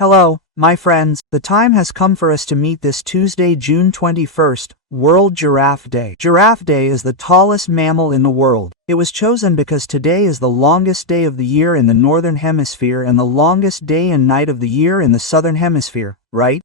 Hello, my friends. The time has come for us to meet this Tuesday, June 21st, World Giraffe Day. Giraffe Day is the tallest mammal in the world. It was chosen because today is the longest day of the year in the Northern Hemisphere and the longest day and night of the year in the Southern Hemisphere, right?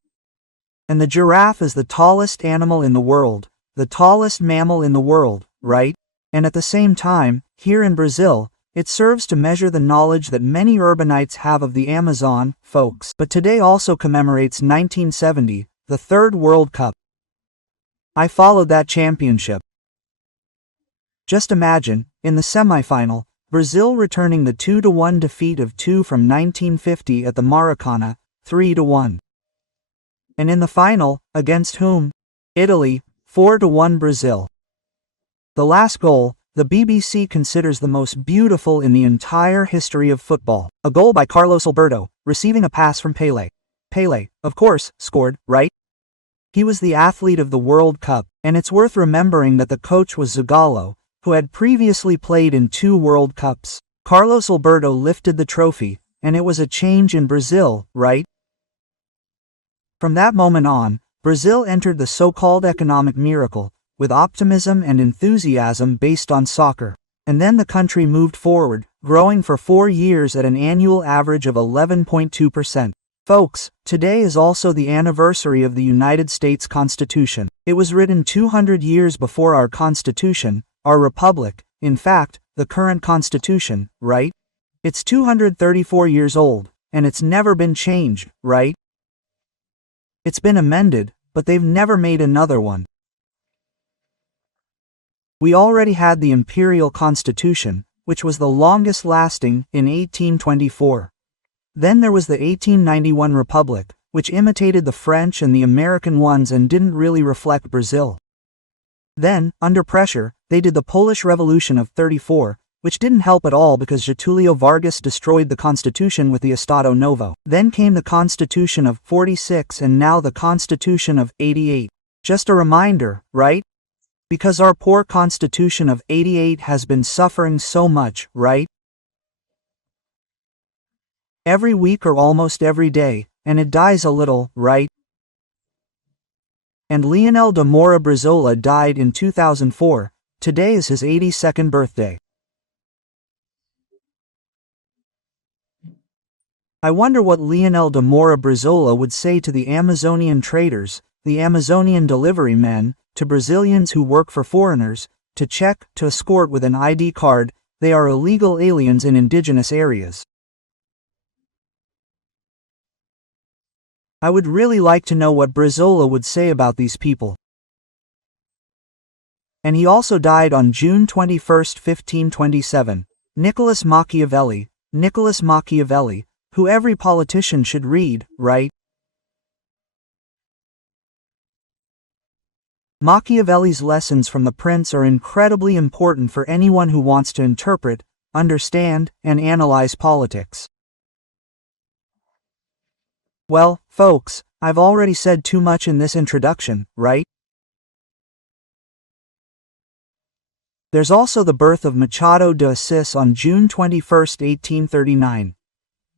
And the giraffe is the tallest animal in the world, the tallest mammal in the world, right? And at the same time, here in Brazil, it serves to measure the knowledge that many urbanites have of the Amazon, folks. But today also commemorates 1970, the third World Cup. I followed that championship. Just imagine, in the semifinal, Brazil returning the 2-1 defeat of 2 from 1950 at the Maracanã, 3-1. And in the final, against whom? Italy, 4-1 Brazil. The last goal, the BBC considers the most beautiful in the entire history of football. A goal by Carlos Alberto, receiving a pass from Pelé. Pelé, of course, scored, right? He was the athlete of the World Cup, and it's worth remembering that the coach was Zagallo, who had previously played in 2 World Cups. Carlos Alberto lifted the trophy, and it was a change in Brazil, right? From that moment on, Brazil entered the so-called economic miracle, with optimism and enthusiasm based on soccer. And then the country moved forward, growing for 4 years at an annual average of 11.2%. Folks, today is also the anniversary of the United States Constitution. It was written 200 years before our Constitution, our republic, in fact, the current Constitution, right? It's 234 years old, and it's never been changed, right? It's been amended, but they've never made another one. We already had the Imperial Constitution, which was the longest lasting, in 1824. Then there was the 1891 Republic, which imitated the French and the American ones and didn't really reflect Brazil. Then, under pressure, they did the Polish Revolution of '34, which didn't help at all because Getulio Vargas destroyed the Constitution with the Estado Novo. Then came the Constitution of '46 and now the Constitution of '88. Just a reminder, right? Because our poor Constitution of '88 has been suffering so much, right? Every week or almost every day, and it dies a little, right? And Leonel de Moura Brizola died in 2004. Today is his 82nd birthday. I wonder what Leonel de Moura Brizola would say to the Amazonian traders, the Amazonian delivery men, to Brazilians who work for foreigners, to check, to escort with an ID card. They are illegal aliens in indigenous areas. I would really like to know what Brizola would say about these people. And he also died on June 21, 1527. Nicholas Machiavelli, who every politician should read, right? Machiavelli's lessons from The Prince are incredibly important for anyone who wants to interpret, understand, and analyze politics. Well, folks, I've already said too much in this introduction, right? There's also the birth of Machado de Assis on June 21, 1839.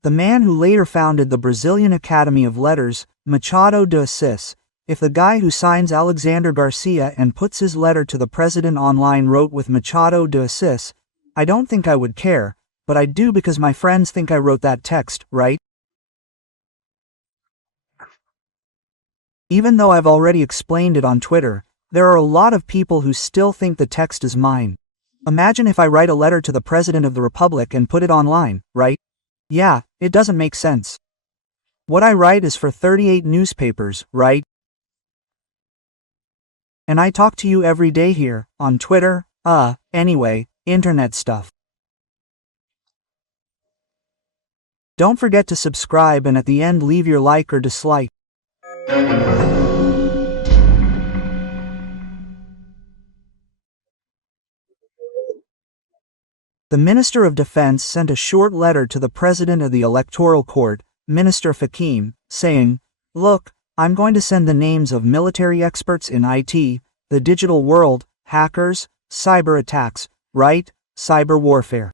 The man who later founded the Brazilian Academy of Letters, Machado de Assis. If the guy who signs Alexander Garcia and puts his letter to the president online wrote with Machado de Assis, I don't think I would care, but I do because my friends think I wrote that text, right? Even though I've already explained it on Twitter, there are a lot of people who still think the text is mine. Imagine if I write a letter to the President of the Republic and put it online, right? Yeah, it doesn't make sense. What I write is for 38 newspapers, right? And I talk to you every day here, on Twitter, anyway, internet stuff. Don't forget to subscribe and at the end leave your like or dislike. The Minister of Defense sent a short letter to the President of the Electoral Court, Minister Fakim, saying, "Look, I'm going to send the names of military experts in IT, the digital world, hackers, cyber attacks, right? Cyber warfare.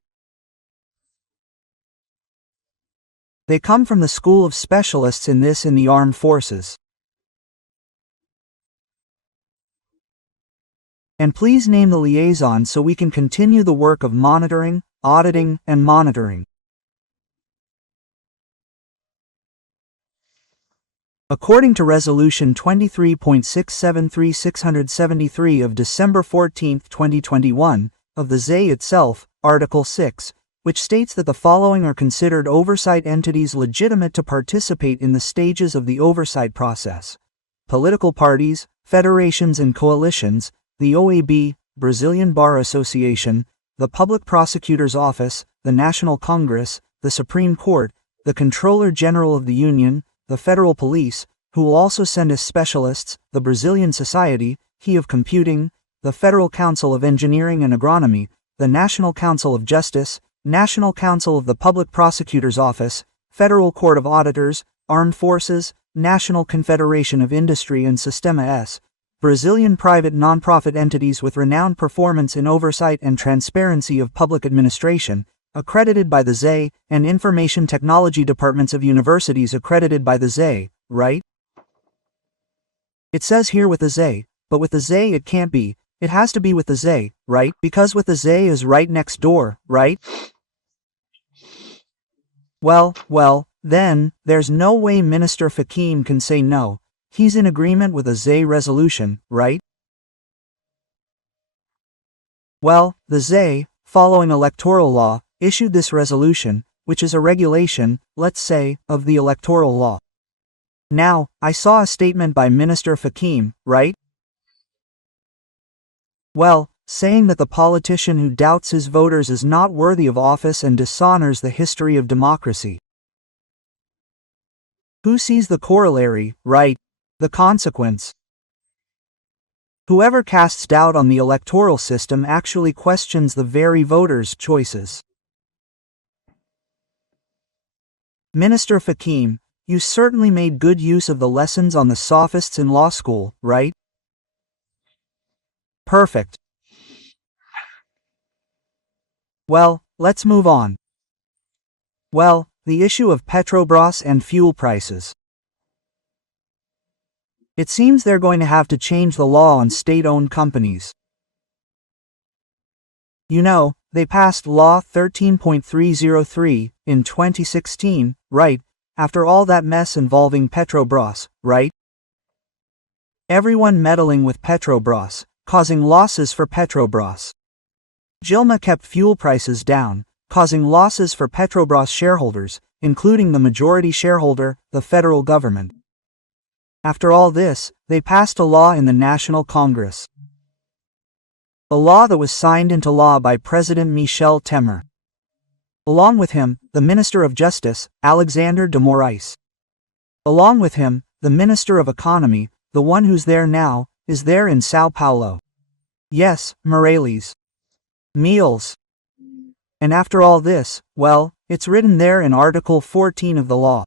They come from the school of specialists in this in the armed forces. And please name the liaison so we can continue the work of monitoring, auditing, and monitoring. According to Resolution 23.673673 of December 14, 2021, of the ZE itself, Article 6, which states that the following are considered oversight entities legitimate to participate in the stages of the oversight process: political parties, federations and coalitions, the OAB, Brazilian Bar Association, the Public Prosecutor's Office, the National Congress, the Supreme Court, the Controller General of the Union, the Federal Police, who will also send as specialists, the Brazilian Society, he of Computing, the Federal Council of Engineering and Agronomy, the National Council of Justice, National Council of the Public Prosecutor's Office, Federal Court of Auditors, Armed Forces, National Confederation of Industry and Sistema S, Brazilian private nonprofit entities with renowned performance in oversight and transparency of public administration, accredited by the ZE, and information technology departments of universities accredited by the ZE, right? It says here with the ZE, but with the ZE it can't be. It has to be with the ZE, right? Because with the ZE is right next door, right? Well, then, there's no way Minister Fakim can say no. He's in agreement with a ZE resolution, right? Well, the ZE, following electoral law, issued this resolution, which is a regulation, let's say, of the electoral law. Now, I saw a statement by Minister Fakim, right? Well, saying that the politician who doubts his voters is not worthy of office and dishonors the history of democracy. Who sees the corollary, right? The consequence. Whoever casts doubt on the electoral system actually questions the very voters' choices. Minister Fakim, you certainly made good use of the lessons on the sophists in law school, right? Perfect. Well, let's move on. Well, the issue of Petrobras and fuel prices. It seems they're going to have to change the law on state-owned companies. You know, they passed Law 13.303 in 2016, right, after all that mess involving Petrobras, right? Everyone meddling with Petrobras, causing losses for Petrobras. Dilma kept fuel prices down, causing losses for Petrobras shareholders, including the majority shareholder, the federal government. After all this, they passed a law in the National Congress. A law that was signed into law by President Michel Temer. Along with him, the Minister of Justice, Alexander de Moraes. Along with him, the Minister of Economy, the one who's there now, is there in Sao Paulo. Yes, Morales. Meals. And after all this, well, it's written there in Article 14 of the law.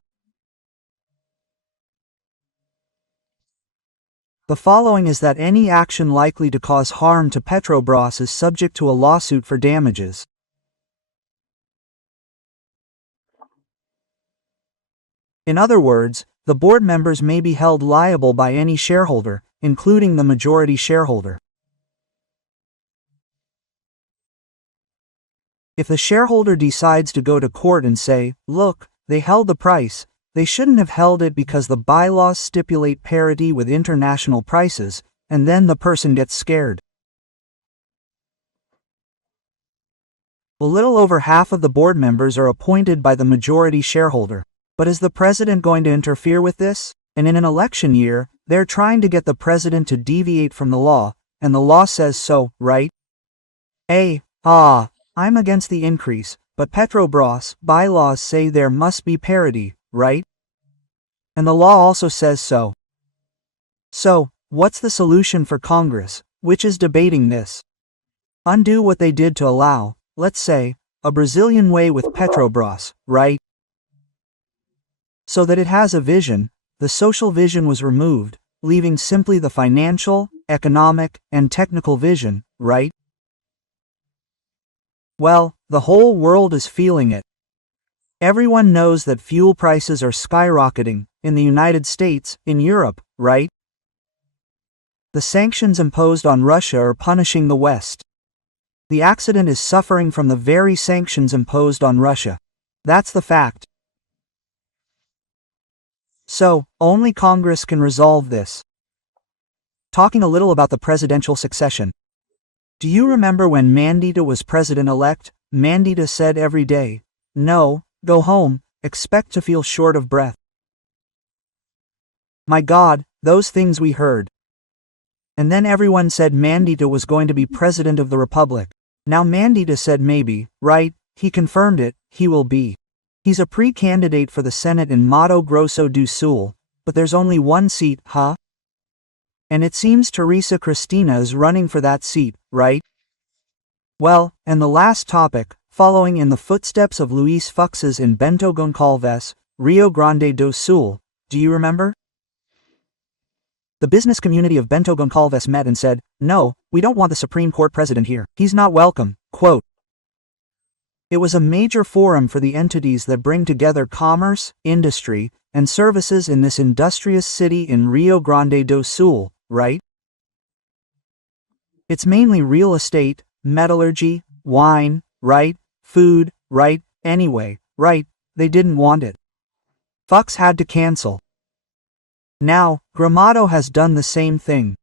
The following is that any action likely to cause harm to Petrobras is subject to a lawsuit for damages. In other words, the board members may be held liable by any shareholder, including the majority shareholder. If the shareholder decides to go to court and say, look, they held the price, they shouldn't have held it because the bylaws stipulate parity with international prices, and then the person gets scared. A little over half of the board members are appointed by the majority shareholder. But is the president going to interfere with this? And in an election year, they're trying to get the president to deviate from the law, and the law says so, right? I'm against the increase, but Petrobras bylaws say there must be parity, right? And the law also says so. So, what's the solution for Congress, which is debating this? Undo what they did to allow, let's say, a Brazilian way with Petrobras, right? So that it has a vision, the social vision was removed, leaving simply the financial, economic, and technical vision, right? Well, the whole world is feeling it. Everyone knows that fuel prices are skyrocketing, in the United States, in Europe, right? The sanctions imposed on Russia are punishing the West. The accident is suffering from the very sanctions imposed on Russia. That's the fact. So, only Congress can resolve this. Talking a little about the presidential succession. Do you remember when Mandita was president-elect? Mandita said every day, "No, go home, expect to feel short of breath." My God, those things we heard. And then everyone said Mandita was going to be president of the republic. Now Mandita said maybe, right? He confirmed it, he will be. He's a pre-candidate for the Senate in Mato Grosso do Sul, but there's only one seat, huh? And it seems Teresa Cristina is running for that seat, right? Well, and the last topic, following in the footsteps of Luis Fuxas in Bento Gonçalves, Rio Grande do Sul, do you remember? The business community of Bento Gonçalves met and said, "No, we don't want the Supreme Court president here. He's not welcome." Quote. It was a major forum for the entities that bring together commerce, industry, and services in this industrious city in Rio Grande do Sul, right? It's mainly real estate, metallurgy, wine, right? Food, right? Anyway, right? They didn't want it. Fux had to cancel. Now, Gramado has done the same thing.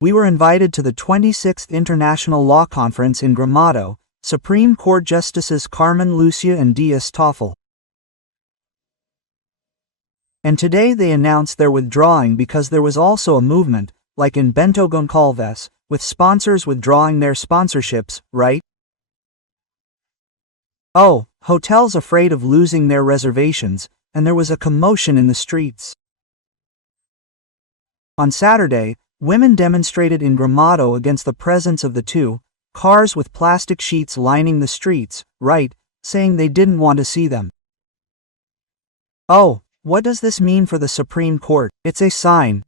We were invited to the 26th International Law Conference in Gramado, Supreme Court Justices Carmen Lucia and Diaz Toffel. And today they announced they're withdrawing because there was also a movement, like in Bento Gonçalves, with sponsors withdrawing their sponsorships, right? Oh, hotels afraid of losing their reservations, and there was a commotion in the streets. On Saturday, women demonstrated in Gramado against the presence of the two cars with plastic sheets lining the streets, right, saying they didn't want to see them. Oh, what does this mean for the Supreme Court? It's a sign.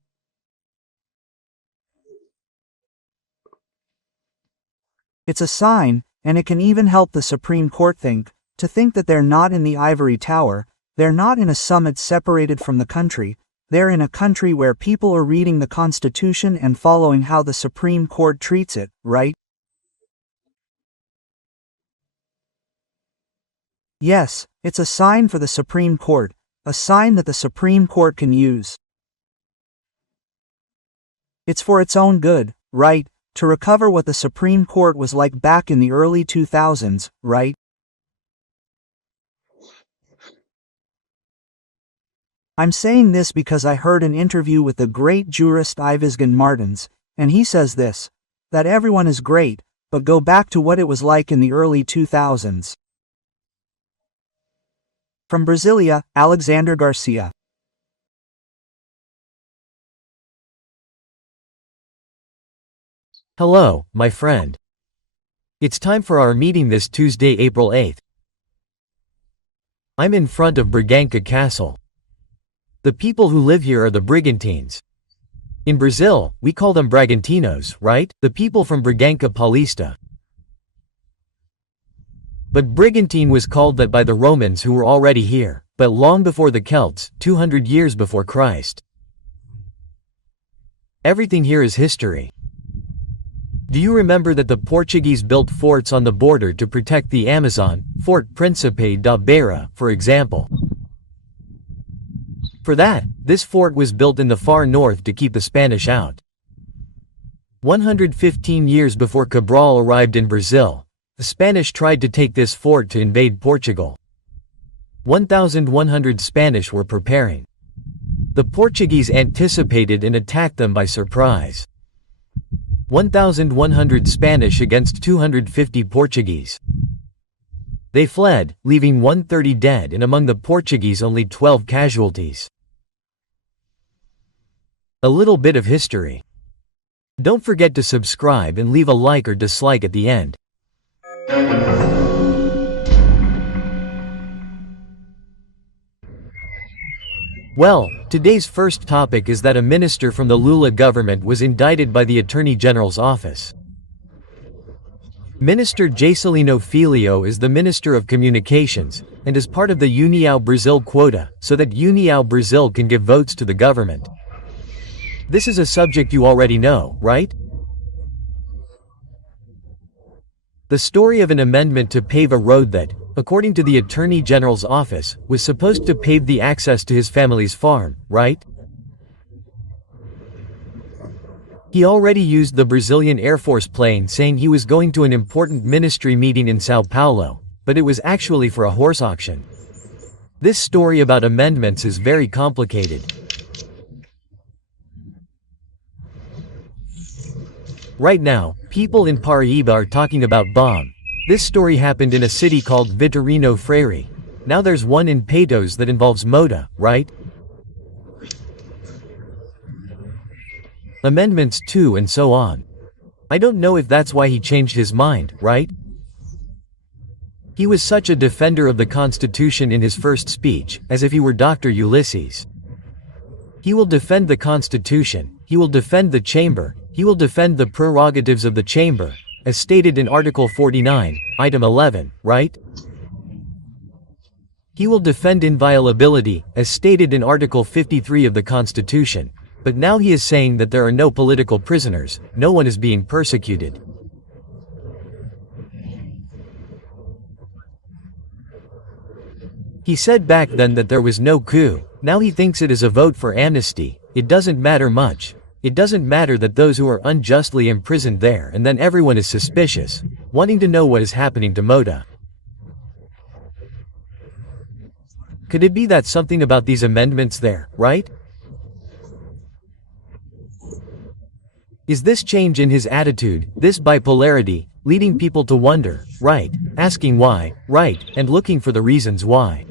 It's a sign, and it can even help the Supreme Court think that they're not in the ivory tower, they're not in a summit separated from the country, they're in a country where people are reading the Constitution and following how the Supreme Court treats it, right? Yes, it's a sign for the Supreme Court, a sign that the Supreme Court can use. It's for its own good, right, to recover what the Supreme Court was like back in the early 2000s, right? I'm saying this because I heard an interview with the great jurist Ivisgan Martins, and he says this, that everyone is great, but go back to what it was like in the early 2000s. From Brasilia, Alexander Garcia. Hello, my friend. It's time for our meeting this Tuesday, April 8th. I'm in front of Bragança Castle. The people who live here are the Brigantines. In Brazil, we call them Bragantinos, right? The people from Bragança Paulista. But Brigantine was called that by the Romans who were already here, but long before the Celts, 200 years before Christ. Everything here is history. Do you remember that the Portuguese built forts on the border to protect the Amazon, Fort Príncipe da Beira, for example? For that, this fort was built in the far north to keep the Spanish out. 115 years before Cabral arrived in Brazil, the Spanish tried to take this fort to invade Portugal. 1,100 Spanish were preparing. The Portuguese anticipated and attacked them by surprise. 1,100 Spanish against 250 Portuguese. They fled, leaving 130 dead and among the Portuguese only 12 casualties. A little bit of history. Don't forget to subscribe and leave a like or dislike at the end. Well, today's first topic is that a minister from the Lula government was indicted by the Attorney General's office. Minister Jacelino Filho is the Minister of Communications, and is part of the União Brazil quota, so that União Brazil can give votes to the government. This is a subject you already know, right? The story of an amendment to pave a road that, according to the Attorney General's office, was supposed to pave the access to his family's farm, right? He already used the Brazilian Air Force plane saying he was going to an important ministry meeting in Sao Paulo, but it was actually for a horse auction. This story about amendments is very complicated. Right now, people in Paraíba are talking about bomb. This story happened in a city called Vitorino Freire. Now there's one in Patos that involves Moda, right? Amendments too, and so on. I don't know if that's why he changed his mind, right? He was such a defender of the Constitution in his first speech, as if he were Dr. Ulysses. He will defend the Constitution, he will defend the Chamber, he will defend the prerogatives of the Chamber, as stated in Article 49, Item 11, right? He will defend inviolability, as stated in Article 53 of the Constitution. But now he is saying that there are no political prisoners, no one is being persecuted. He said back then that there was no coup, now he thinks it is a vote for amnesty. It doesn't matter much. It doesn't matter that those who are unjustly imprisoned there, and then everyone is suspicious, wanting to know what is happening to Moda. Could it be that something about these amendments there, right? Is this change in his attitude, this bipolarity, leading people to wonder, right, asking why, right, and looking for the reasons why?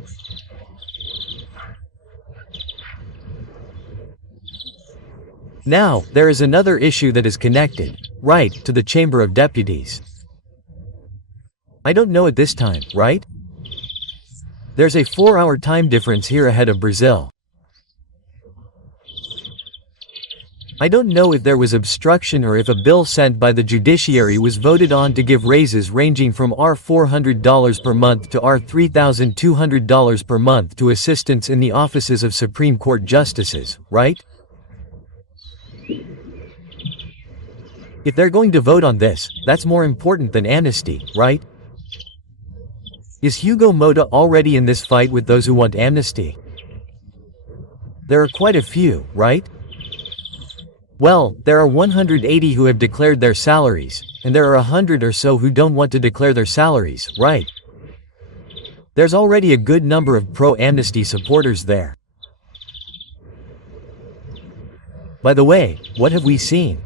Now, there is another issue that is connected, right, to the Chamber of Deputies. I don't know at this time, right? There's a 4-hour time difference here ahead of Brazil. I don't know if there was obstruction or if a bill sent by the judiciary was voted on to give raises ranging from $400 per month to $3,200 per month to assistants in the offices of Supreme Court justices, right? If they're going to vote on this, that's more important than amnesty, right? Is Hugo Moda already in this fight with those who want amnesty? There are quite a few, right? Well, there are 180 who have declared their salaries, and there are 100 or so who don't want to declare their salaries, right? There's already a good number of pro-amnesty supporters there. By the way, what have we seen?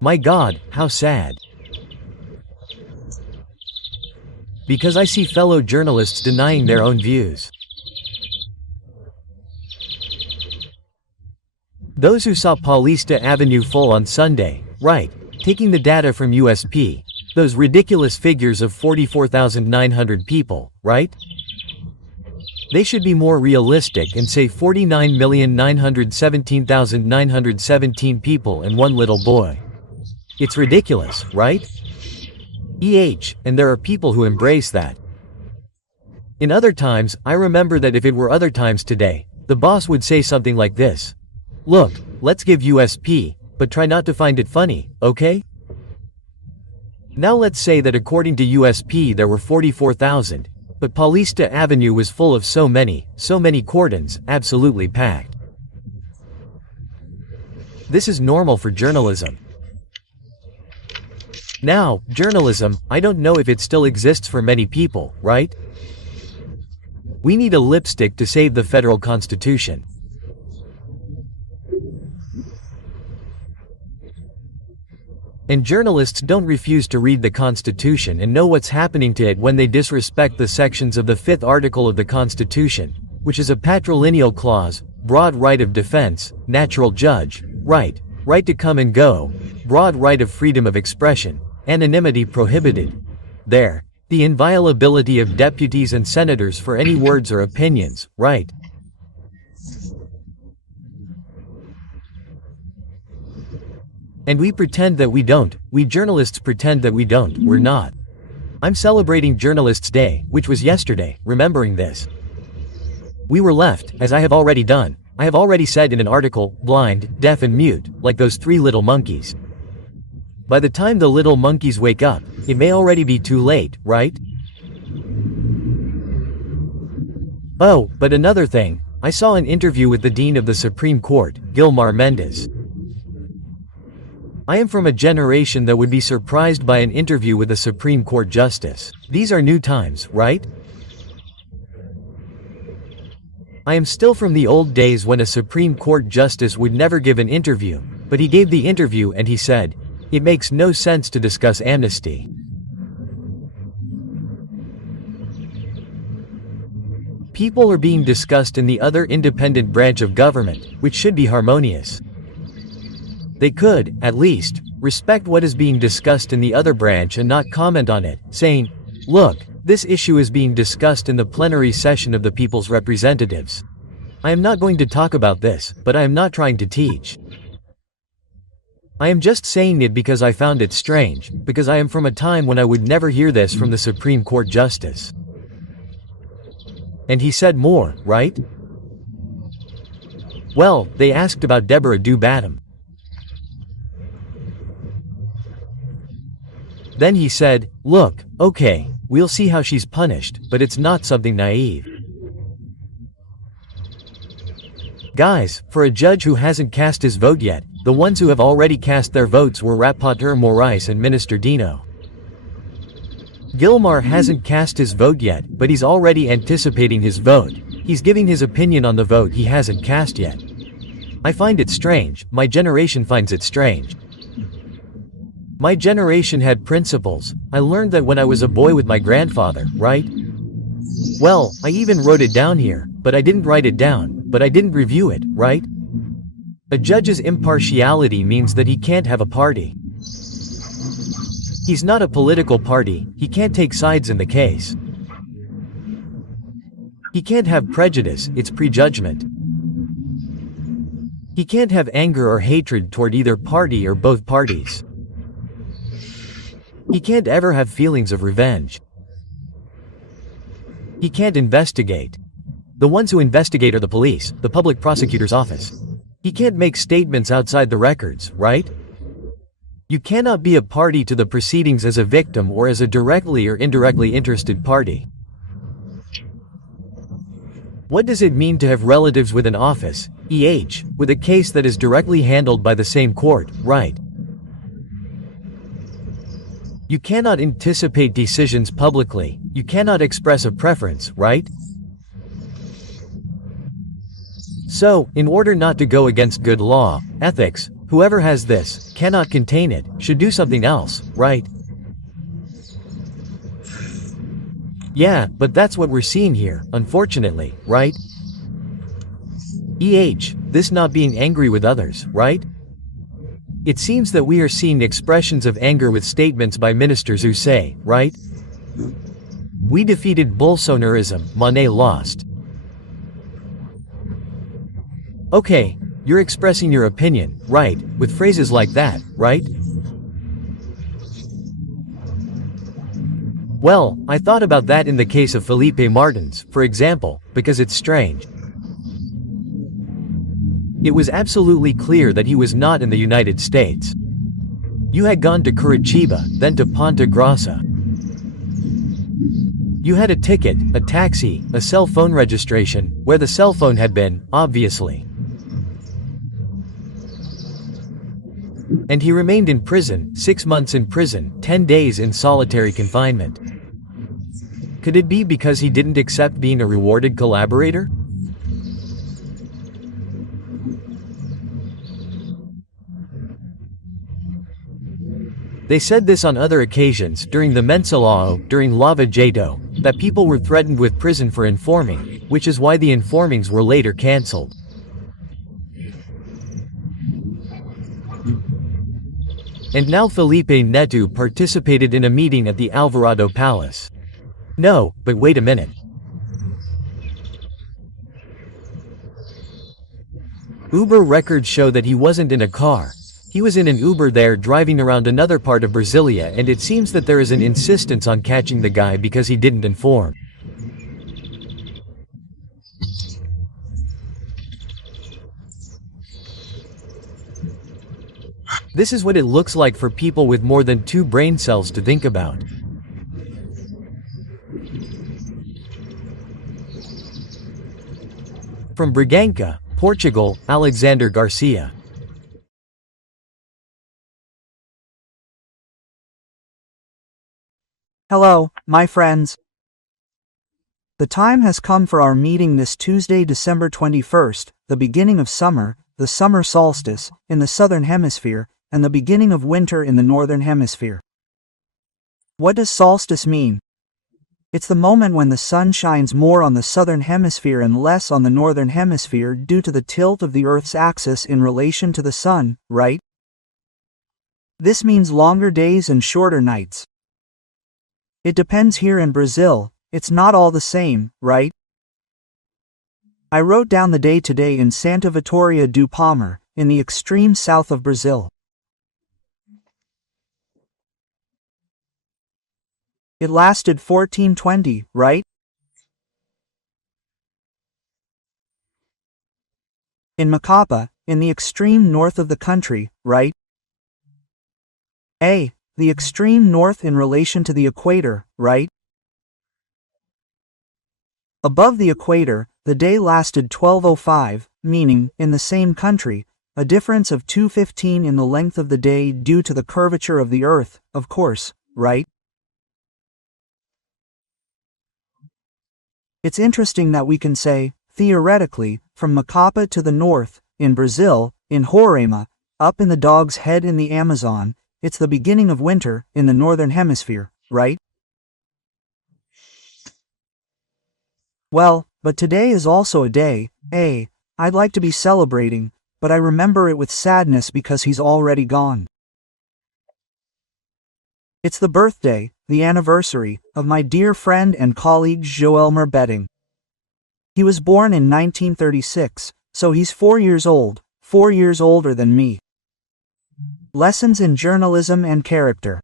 My God, how sad. Because I see fellow journalists denying their own views. Those who saw Paulista Avenue full on Sunday, right, taking the data from USP, those ridiculous figures of 44,900 people, right? They should be more realistic and say 49,917,917 people and one little boy. It's ridiculous, right? And there are people who embrace that. In other times, I remember that if it were other times today, the boss would say something like this. Look, let's give USP, but try not to find it funny, okay? Now let's say that according to USP there were 44,000, but Paulista Avenue was full of so many cordons, absolutely packed. This is normal for journalism. Now, journalism, I don't know if it still exists for many people, right? We need a lipstick to save the federal constitution. And journalists don't refuse to read the Constitution and know what's happening to it when they disrespect the sections of the 5th article of the Constitution, which is a patrilineal clause, broad right of defense, natural judge, right to come and go, broad right of freedom of expression, anonymity prohibited. There, the inviolability of deputies and senators for any words or opinions, right? And we pretend that we don't, we journalists pretend that we don't, we're not. I'm celebrating Journalists' Day, which was yesterday, remembering this. We were left, as I have already done, I have already said in an article, blind, deaf and mute, like those 3 little monkeys. By the time the little monkeys wake up, it may already be too late, right? Oh, but another thing, I saw an interview with the Dean of the Supreme Court, Gilmar Mendes. I am from a generation that would be surprised by an interview with a Supreme Court justice. These are new times, right? I am still from the old days when a Supreme Court justice would never give an interview, but he gave the interview and he said, "It makes no sense to discuss amnesty." People are being discussed in the other independent branch of government, which should be harmonious. They could, at least, respect what is being discussed in the other branch and not comment on it, saying, "Look, this issue is being discussed in the plenary session of the People's Representatives. I am not going to talk about this, but I am not trying to teach. I am just saying it because I found it strange, because I am from a time when I would never hear this from the Supreme Court Justice." And he said more, right? Well, they asked about Deborah Dubatum. Then he said, "Look, okay, we'll see how she's punished, but it's not something naive. Guys, for a judge who hasn't cast his vote yet, the ones who have already cast their votes were Rapporteur Morais and Minister Dino. Gilmar hasn't cast his vote yet, but he's already anticipating his vote. He's giving his opinion on the vote he hasn't cast yet. I find it strange, my generation finds it strange. My generation had principles. I learned that when I was a boy with my grandfather, right? Well, I even wrote it down here, but I didn't write it down, but I didn't review it, right? A judge's impartiality means that he can't have a party. He's not a political party, he can't take sides in the case. He can't have prejudice, it's prejudgment. He can't have anger or hatred toward either party or both parties. He can't ever have feelings of revenge. He can't investigate. The ones who investigate are the police, the public prosecutor's office. He can't make statements outside the records, right? You cannot be a party to the proceedings as a victim or as a directly or indirectly interested party. What does it mean to have relatives with an office, with a case that is directly handled by the same court, right? You cannot anticipate decisions publicly, you cannot express a preference, right? So, in order not to go against good law, ethics, whoever has this, cannot contain it, should do something else, right? Yeah, but that's what we're seeing here, unfortunately, right? This not being angry with others, right? It seems that we are seeing expressions of anger with statements by ministers who say, right? We defeated Bolsonarism, Monet lost. Okay, you're expressing your opinion, right, with phrases like that, right? Well, I thought about that in the case of Felipe Martins, for example, because it's strange. It was absolutely clear that he was not in the United States. You had gone to Curitiba, then to Ponta Grossa. You had a ticket, a taxi, a cell phone registration, where the cell phone had been, obviously. And he remained in prison, 6 months in prison, 10 days in solitary confinement. Could it be because he didn't accept being a rewarded collaborator? They said this on other occasions, during the Mensalao, during Lava Jato, that people were threatened with prison for informing, which is why the informings were later cancelled. And now Felipe Neto participated in a meeting at the Alvarado Palace. No, but wait a minute. Uber records show that he wasn't in a car. He was in an Uber there driving around another part of Brasilia, and it seems that there is an insistence on catching the guy because he didn't inform. This is what it looks like for people with more than 2 brain cells to think about. From Bragança, Portugal, Alexander Garcia. Hello, my friends. The time has come for our meeting this Tuesday, December 21st, the beginning of summer, the summer solstice, in the southern hemisphere, and the beginning of winter in the northern hemisphere. What does solstice mean? It's the moment when the sun shines more on the southern hemisphere and less on the northern hemisphere due to the tilt of the Earth's axis in relation to the sun, right? This means longer days and shorter nights. It depends here in Brazil, it's not all the same, right? I wrote down the day today in Santa Vitória do Palmar, in the extreme south of Brazil. It lasted 1420, right? In Macapa, in the extreme north of the country, right? The extreme north in relation to the equator, right? Above the equator, the day lasted 1205, meaning, in the same country, a difference of 215 in the length of the day due to the curvature of the Earth, of course, right? It's interesting that we can say, theoretically, from Macapa to the north, in Brazil, in Roraima, up in the Dog's Head in the Amazon, it's the beginning of winter, in the northern hemisphere, right? Well, but today is also a day, I'd like to be celebrating, but I remember it with sadness because he's already gone. It's the birthday, the anniversary, of my dear friend and colleague Joelmer Betting. He was born in 1936, so he's 4 years old, 4 years older than me. Lessons in journalism and character.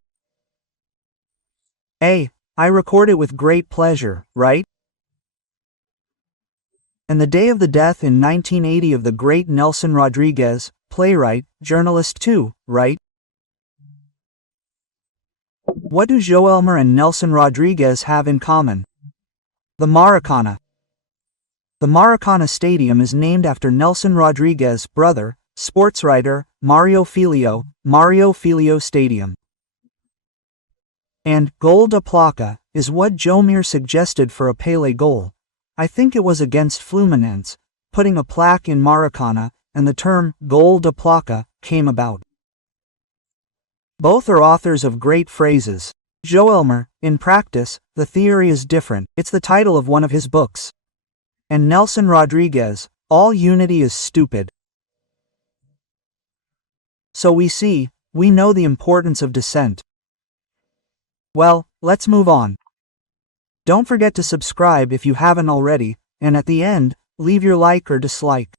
I record it with great pleasure, right? And the day of the death in 1980 of the great Nelson Rodrigues, playwright, journalist too, right? What do Joelmer and Nelson Rodrigues have in common? The Maracana. The Maracana Stadium is named after Nelson Rodrigues' brother, sportswriter, Mario Filho Stadium. And gol de placa is what Jomir suggested for a Pele goal. I think it was against Fluminense, putting a plaque in Maracana, and the term gol de placa came about. Both are authors of great phrases. Joelmer, in practice, the theory is different. It's the title of one of his books. And Nelson Rodrigues, all unity is stupid. So we know the importance of dissent. Well, let's move on. Don't forget to subscribe if you haven't already, and at the end, leave your like or dislike.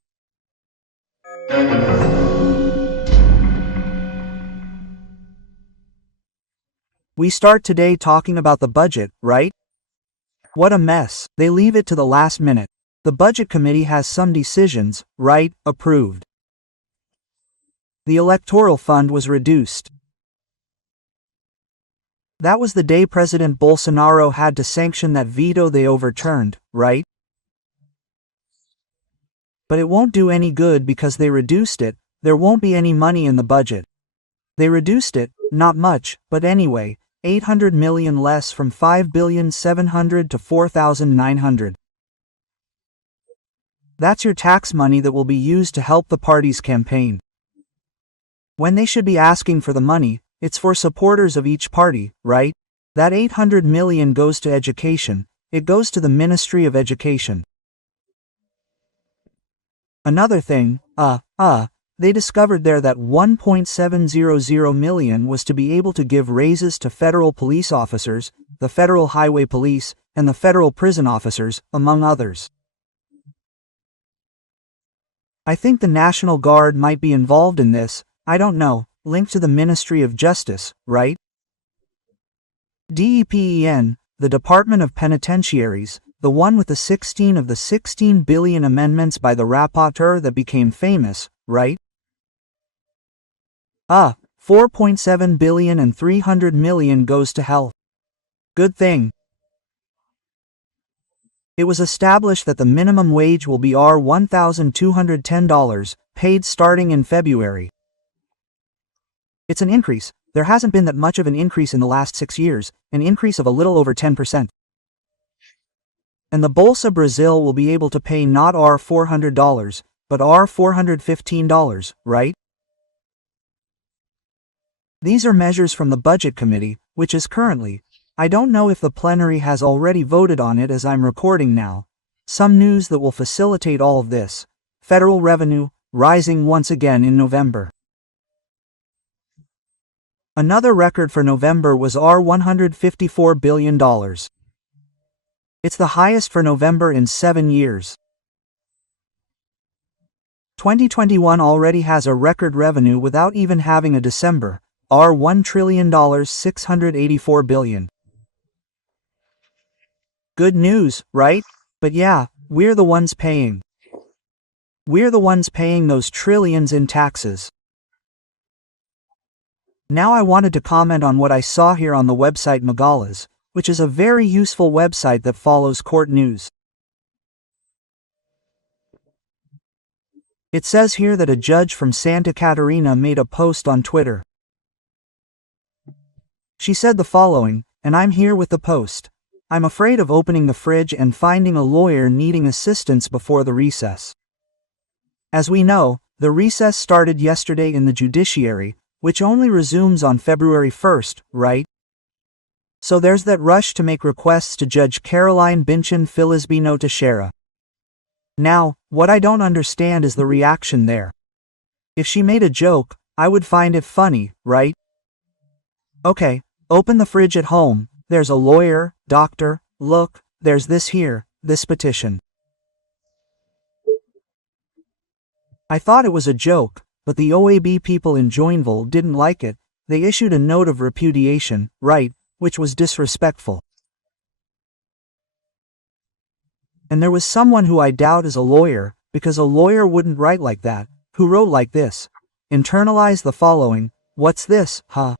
We start today talking about the budget, right? What a mess. They leave it to the last minute. The budget committee has some decisions, right, approved. The electoral fund was reduced. That was the day President Bolsonaro had to sanction that veto they overturned, right? But it won't do any good because they reduced it, there won't be any money in the budget. They reduced it, not much, but anyway, 800 million less from 5,700,000,000 to 4,900. That's your tax money that will be used to help the party's campaign. When they should be asking for the money, it's for supporters of each party, right? That 800 million goes to education, it goes to the Ministry of Education. Another thing, they discovered there that 1.700 million was to be able to give raises to federal police officers, the Federal Highway Police, and the federal prison officers, among others. I think the National Guard might be involved in this. I don't know, linked to the Ministry of Justice, right? DEPEN, the Department of Penitentiaries, the one with the 16 of the 16 billion amendments by the rapporteur that became famous, right? 4.7 billion and 300 million goes to health. Good thing. It was established that the minimum wage will be $1,210, paid starting in February. It's an increase. There hasn't been that much of an increase in the last 6 years, an increase of a little over 10%. And the Bolsa Brazil will be able to pay not $400, but $415, right? These are measures from the Budget Committee, which is currently, I don't know if the plenary has already voted on it as I'm recording now. Some news that will facilitate all of this. Federal revenue, rising once again in November. Another record for November was $154 billion. It's the highest for November in 7 years. 2021 already has a record revenue without even having a December, $1 trillion $684 billion. Good news, right? But yeah, we're the ones paying. We're the ones paying those trillions in taxes. Now I wanted to comment on what I saw here on the website Magalas, which is a very useful website that follows court news. It says here that a judge from Santa Catarina made a post on Twitter. She said the following, and I'm here with the post. I'm afraid of opening the fridge and finding a lawyer needing assistance before the recess. As we know, the recess started yesterday in the judiciary, which only resumes on February 1st, right? So there's that rush to make requests to Judge Caroline Binchin Filisbino Teixeira. Now, what I don't understand is the reaction there. If she made a joke, I would find it funny, right? Okay, open the fridge at home, there's a lawyer, doctor, look, there's this here, this petition. I thought it was a joke, but the OAB people in Joinville didn't like it. They issued a note of repudiation, right, which was disrespectful. And there was someone who I doubt is a lawyer, because a lawyer wouldn't write like that, who wrote like this. Internalize the following. What's this, huh?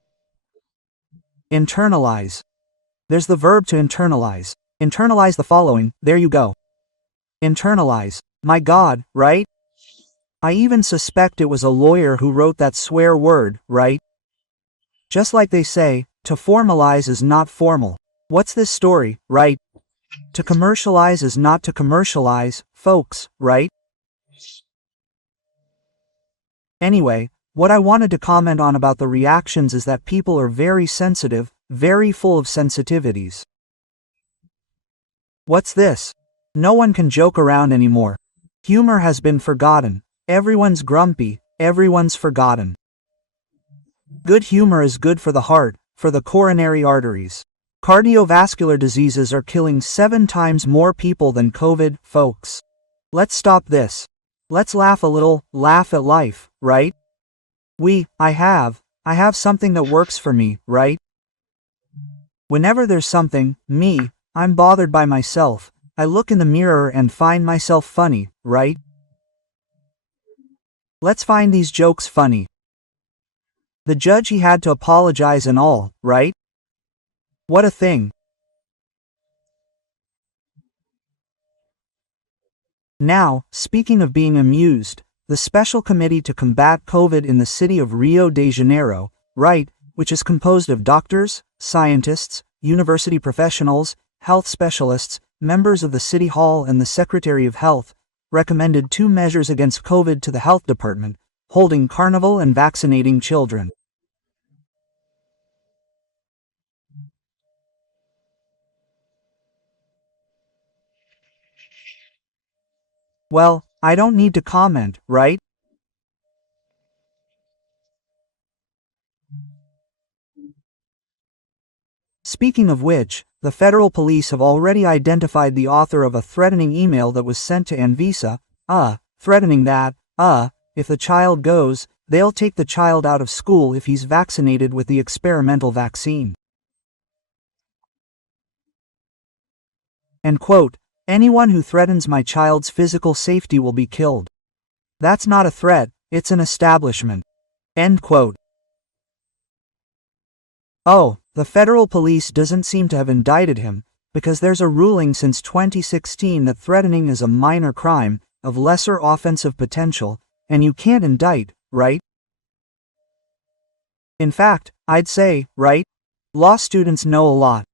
Internalize. There's the verb to internalize. Internalize the following, there you go. Internalize. My God, right? I even suspect it was a lawyer who wrote that swear word, right? Just like they say, to formalize is not formal. What's this story, right? To commercialize is not to commercialize, folks, right? Anyway, what I wanted to comment on about the reactions is that people are very sensitive, very full of sensitivities. What's this? No one can joke around anymore. Humor has been forgotten. Everyone's grumpy, everyone's forgotten. Good humor is good for the heart, for the coronary arteries. Cardiovascular diseases are killing 7 times more people than COVID, folks. Let's stop this. Let's laugh a little, laugh at life, right? I have something that works for me, right? Whenever there's something, I'm bothered by myself, I look in the mirror and find myself funny, right? Let's find these jokes funny. The judge, he had to apologize and all, right? What a thing. Now, speaking of being amused, the Special Committee to Combat COVID in the city of Rio de Janeiro, right, which is composed of doctors, scientists, university professionals, health specialists, members of the City Hall and the Secretary of Health, recommended 2 measures against COVID to the Health Department, holding carnival and vaccinating children. Well, I don't need to comment, right? Speaking of which, the federal police have already identified the author of a threatening email that was sent to Anvisa, threatening that, if the child goes, they'll take the child out of school if he's vaccinated with the experimental vaccine. End quote. Anyone who threatens my child's physical safety will be killed. That's not a threat, it's an establishment. End quote. Oh, the federal police doesn't seem to have indicted him, because there's a ruling since 2016 that threatening is a minor crime, of lesser offensive potential, and you can't indict, right? In fact, I'd say, right? Law students know a lot.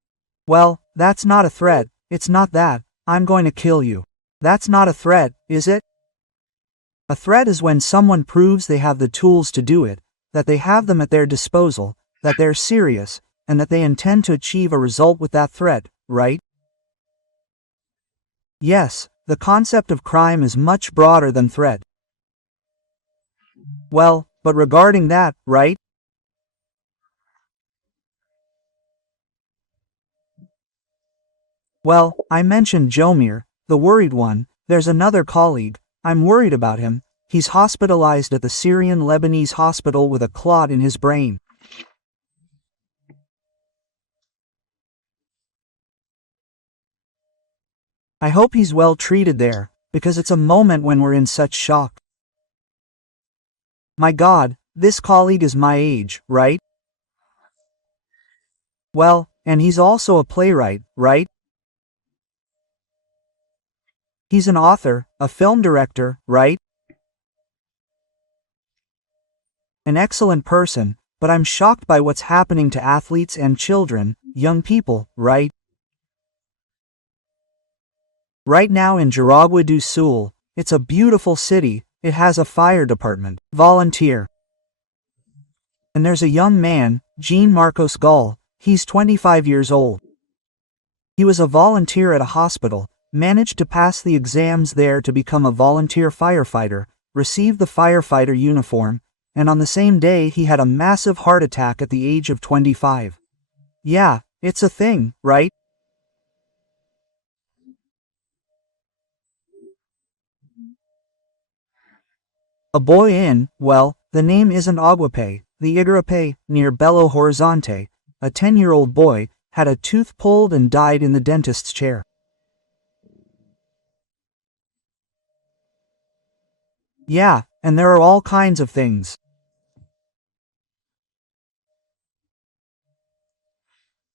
Well, that's not a threat, it's not that, I'm going to kill you. That's not a threat, is it? A threat is when someone proves they have the tools to do it, that they have them at their disposal, that they're serious, and that they intend to achieve a result with that threat, right? Yes, the concept of crime is much broader than threat. Well, but regarding that, right? Well, I mentioned Jomir, the worried one. There's another colleague. I'm worried about him. He's hospitalized at the Syrian-Lebanese hospital with a clot in his brain. I hope he's well treated there, because it's a moment when we're in such shock. My God, this colleague is my age, right? Well, and he's also a playwright, right? He's an author, a film director, right? An excellent person, but I'm shocked by what's happening to athletes and children, young people, right? Right now in Jaragua do Sul, it's a beautiful city, it has a fire department, volunteer. And there's a young man, Jean Marcos Gall, he's 25 years old. He was a volunteer at a hospital, managed to pass the exams there to become a volunteer firefighter, received the firefighter uniform, and on the same day he had a massive heart attack at the age of 25. Yeah, it's a thing, right? A boy in, well, the name isn't Aguape, the Igarapé, near Belo Horizonte, a 10-year-old boy, had a tooth pulled and died in the dentist's chair. Yeah, and there are all kinds of things.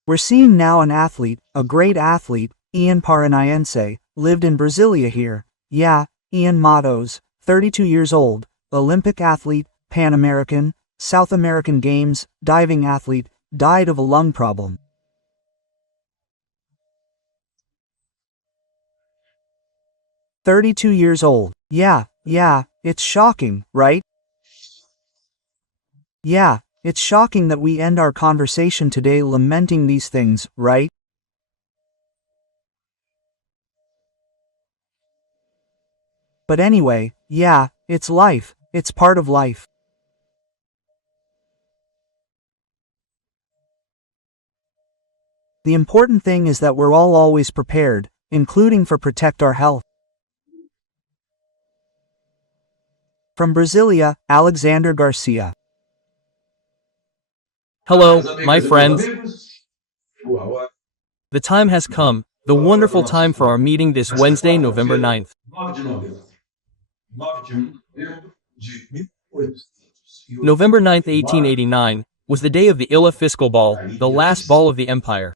We're seeing now an athlete, a great athlete, Ian Paranaense, lived in Brasilia here. Yeah, Ian Matos, 32 years old, Olympic athlete, Pan American, South American Games, diving athlete, died of a lung problem. "32 years old. Yeah, it's shocking, right? Yeah, it's shocking that we end our conversation today lamenting these things, right? But anyway, yeah, it's life, it's part of life. The important thing is that we're all always prepared, including for protect our health. From Brasilia, Alexander Garcia. Hello, my friends. The time has come, the wonderful time for our meeting this Wednesday, November 9th. November 9th, 1889, was the day of the Ilha Fiscal Ball, the last ball of the empire.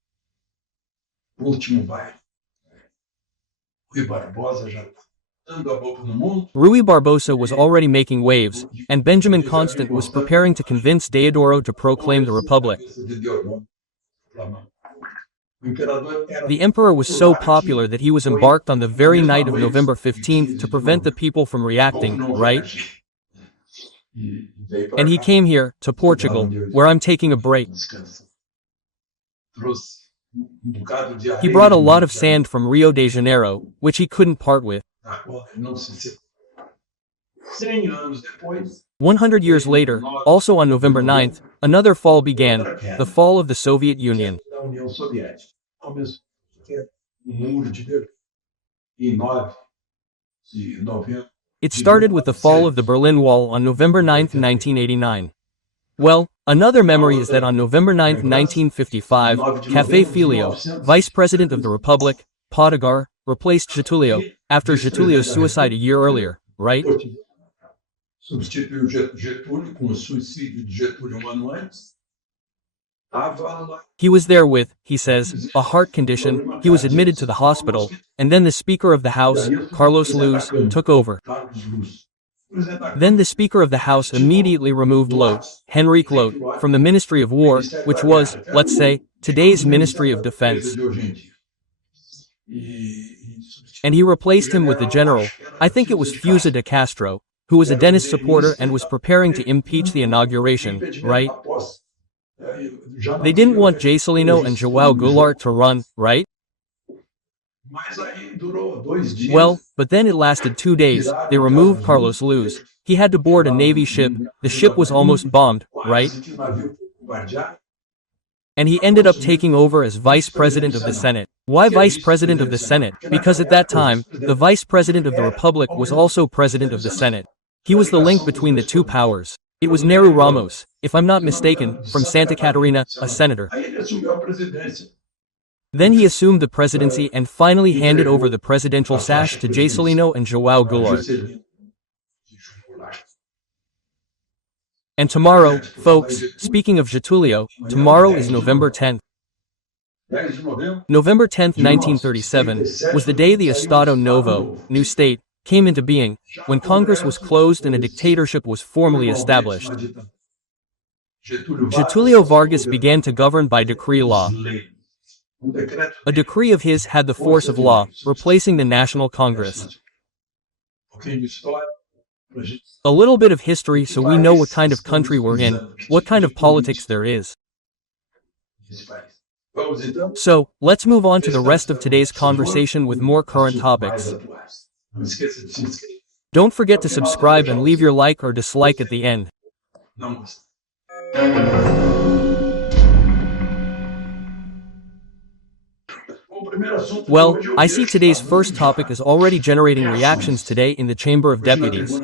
Rui Barbosa was already making waves, and Benjamin Constant was preparing to convince Deodoro to proclaim the Republic. The emperor was so popular that he was embarked on the very night of November 15th to prevent the people from reacting, right? And he came here, to Portugal, where I'm taking a break. He brought a lot of sand from Rio de Janeiro, which he couldn't part with. 100 years later, also on November 9th, another fall began, the fall of the Soviet Union. It started with the fall of the Berlin Wall on November 9, 1989. Well, another memory is that on November 9, 1955, Café Filio, Vice President of the Republic, Podagar, replaced Getulio, after Getulio's suicide a year earlier, right? Substituiu Getúlio com o suicídio de Getúlio um ano antes. He was there with, he says, a heart condition. He was admitted to the hospital, and then the Speaker of the House, Carlos Luz, took over. Then the Speaker of the House immediately removed Lot, Henrique Lot, from the Ministry of War, which was, let's say, today's Ministry of Defense. And he replaced him with the general, I think it was Fuza de Castro, who was a Dennis supporter and was preparing to impeach the inauguration, right? They didn't want Juscelino and João Goulart to run, right? Well, but then it lasted 2 days. They removed Carlos Luz. He had to board a Navy ship. The ship was almost bombed, right? And he ended up taking over as Vice President of the Senate. Why Vice President of the Senate? Because at that time, the Vice President of the Republic was also President of the Senate. He was the link between the two powers. It was Neru Ramos, if I'm not mistaken, from Santa Catarina, a senator. Then he assumed the presidency and finally handed over the presidential sash to Juscelino and João Goulart. And tomorrow, folks, speaking of Getulio, tomorrow is November 10th. November 10th, 1937, was the day the Estado Novo, new state, came into being, when Congress was closed and a dictatorship was formally established. Getulio Vargas began to govern by decree law. A decree of his had the force of law, replacing the National Congress. A little bit of history so we know what kind of country we're in, what kind of politics there is. So, let's move on to the rest of today's conversation with more current topics. Don't forget to subscribe and leave your like or dislike at the end. Well, I see today's first topic is already generating reactions today in the Chamber of Deputies.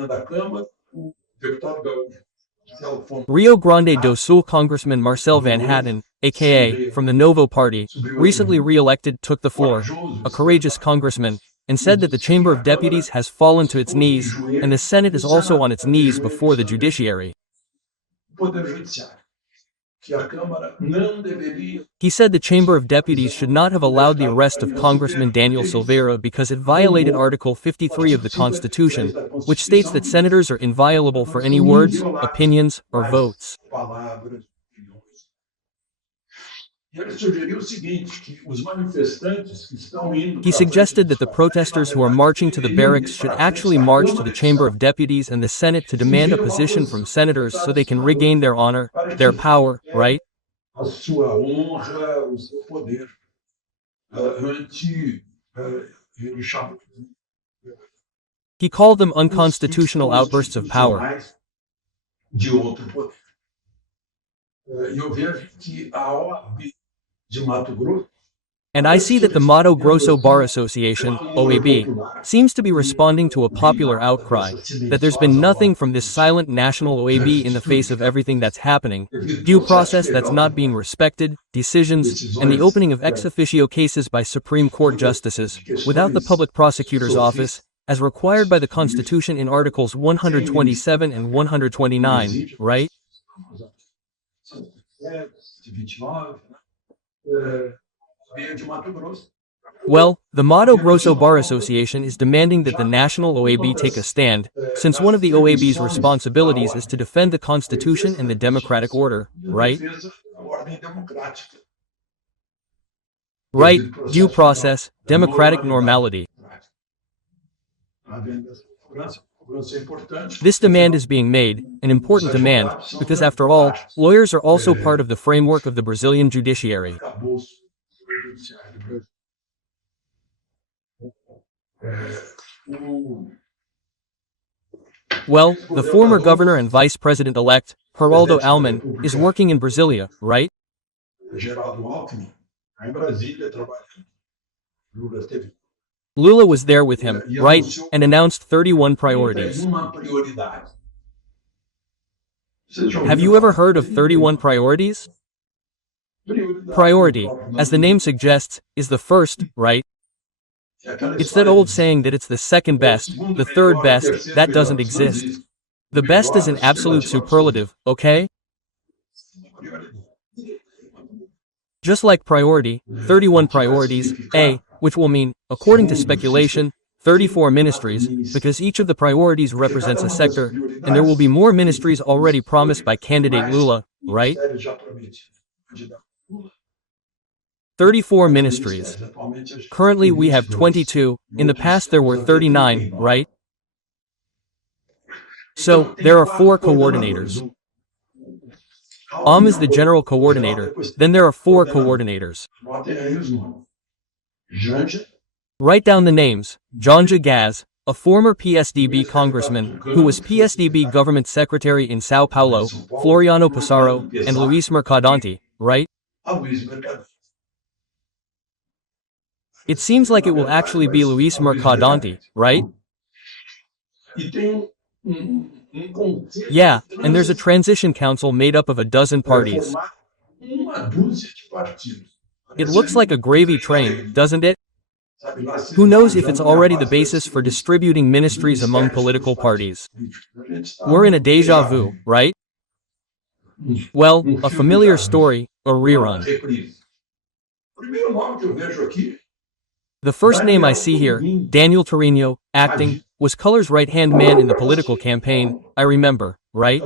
Rio Grande do Sul Congressman Marcel Van Hatten, aka, from the Novo Party, recently re-elected, took the floor, a courageous congressman, and said that the Chamber of Deputies has fallen to its knees, and the Senate is also on its knees before the judiciary. He said the Chamber of Deputies should not have allowed the arrest of Congressman Daniel Silveira because it violated Article 53 of the Constitution, which states that senators are inviolable for any words, opinions, or votes. He suggested that the protesters who are marching to the barracks should actually march to the Chamber of Deputies and the Senate to demand a position from senators so they can regain their honor, their power, right? He called them unconstitutional outbursts of power. And I see that the Mato Grosso Bar Association, OAB, seems to be responding to a popular outcry, that there's been nothing from this silent national OAB in the face of everything that's happening, due process that's not being respected, decisions, and the opening of ex officio cases by Supreme Court justices, without the public prosecutor's office, as required by the Constitution in Articles 127 and 129, right? Well, the Mato Grosso Bar Association is demanding that the national OAB take a stand, since one of the OAB's responsibilities is to defend the Constitution and the democratic order, right? Right, due process, democratic normality. This demand is being made, an important demand, because after all, lawyers are also part of the framework of the Brazilian judiciary. Well, the former governor and vice president-elect, Geraldo Alckmin, is working in Brasilia, right? Lula was there with him, right, and announced 31 priorities. Have you ever heard of 31 priorities? Priority, as the name suggests, is the first, right? It's that old saying that it's the second best, the third best, that doesn't exist. The best is an absolute superlative, okay? Just like priority, 31 priorities, A, which will mean, according to speculation, 34 ministries, because each of the priorities represents a sector, and there will be more ministries already promised by candidate Lula, right? 34 ministries. Currently we have 22, in the past there were 39, right? So, there are 4 coordinators. Is the general coordinator, then there are 4 coordinators. Write down the names: Janja Gaz, a former PSDB congressman, who was PSDB government secretary in Sao Paulo, Floriano Pissarro, and Luis Mercadante, right? It seems like it will actually be Luis Mercadante, right? Yeah, and there's a transition council made up of a dozen parties. It looks like a gravy train, doesn't it? Who knows if it's already the basis for distributing ministries among political parties. We're in a déjà vu, right? Well, a familiar story, a rerun. The first name I see here, Daniel Torino, acting, was Color's right-hand man in the political campaign, I remember, right?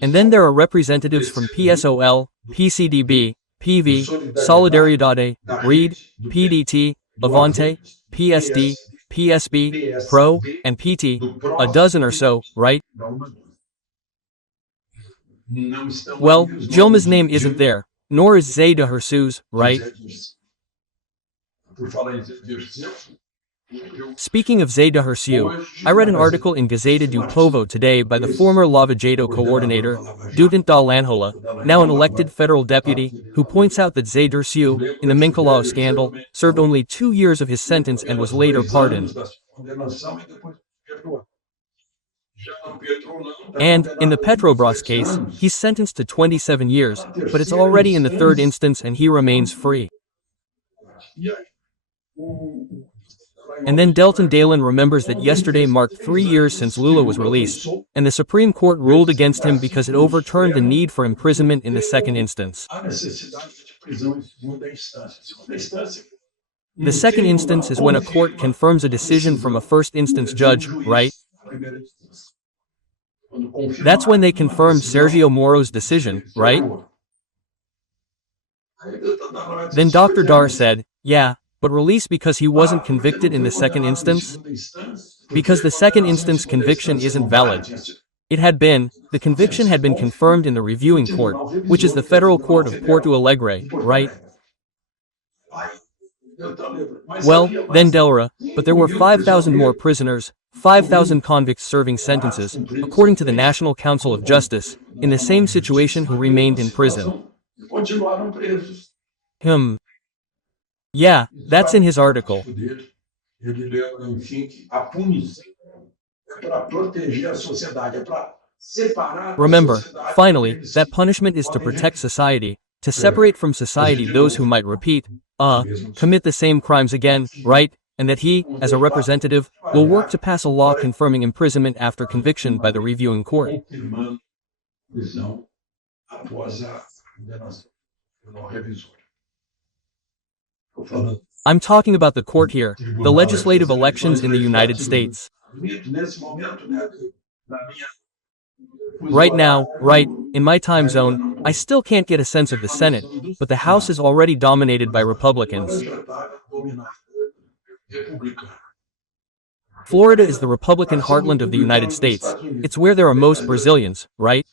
And then there are representatives from PSOL, PCDB, PV, Solidariedade, READ, PDT, Avante, PSD, PSB, PRO, and PT, a dozen or so, right? Well, Dilma's name isn't there, nor is Zé de Hirsu's, right? Speaking of Zé de Hirsu, I read an article in Gazeta do Povo today by the former Lava Jato coordinator, Dutton da Lanhola, now an elected federal deputy, who points out that Zé de Hirsu, in the Minkalao scandal, served only 2 years of his sentence and was later pardoned. And, in the Petrobras case, he's sentenced to 27 years, but it's already in the third instance and he remains free. And then Delton Dalen remembers that yesterday marked 3 years since Lula was released, and the Supreme Court ruled against him because it overturned the need for imprisonment in the second instance. The second instance is when a court confirms a decision from a first instance judge, right? That's when they confirmed Sergio Moro's decision, right? Then Dr. Dar said, yeah, but release because he wasn't convicted in the second instance? Because the second instance conviction isn't valid. It had been, the conviction had been confirmed in the reviewing court, which is the federal court of Porto Alegre, right? Well, then Delra, but there were 5,000 more prisoners, 5,000 convicts serving sentences, according to the National Council of Justice, in the same situation who remained in prison. Yeah, that's in his article. Remember, finally, that punishment is to protect society, to separate from society those who might repeat, commit the same crimes again, right? And that he, as a representative, will work to pass a law confirming imprisonment after conviction by the reviewing court. I'm talking about the court here, the legislative elections in the United States. Right now, right, in my time zone, I still can't get a sense of the Senate, but the House is already dominated by Republicans. Florida is the Republican heartland of the United States. It's where there are most Brazilians, right?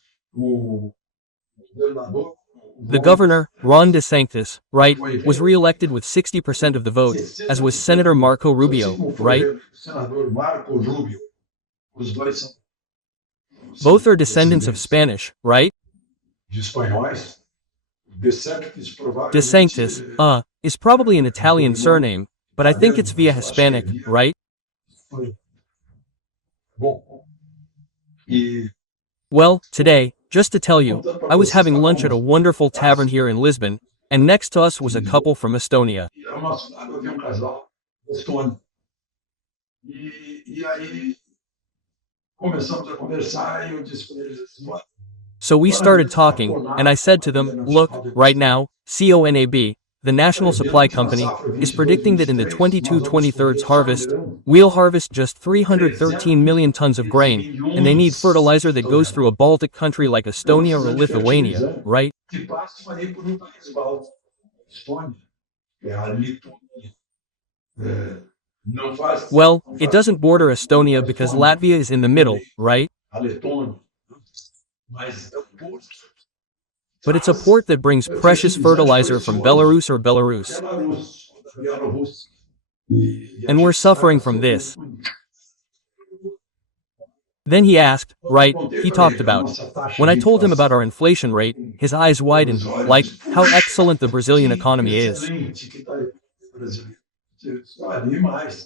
The governor, Ron DeSantis, right, was re-elected with 60% of the vote, as was Senator Marco Rubio, right? Both are descendants of Spanish, right? De Sanctis, is probably an Italian surname, but I think it's via Hispanic, right? Well, today, just to tell you, I was having lunch at a wonderful tavern here in Lisbon, and next to us was a couple from Estonia. So we started talking, and I said to them, look, right now, CONAB, the National Supply Company, is predicting that in the 22-23 harvest, we'll harvest just 313 million tons of grain, and they need fertilizer that goes through a Baltic country like Estonia or Lithuania, right? Well, it doesn't border Estonia because Latvia is in the middle, right? But it's a port that brings precious fertilizer from Belarus or Belarus. And we're suffering from this. Then he asked, right, he talked about. When I told him about our inflation rate, his eyes widened, like, how excellent the Brazilian economy is.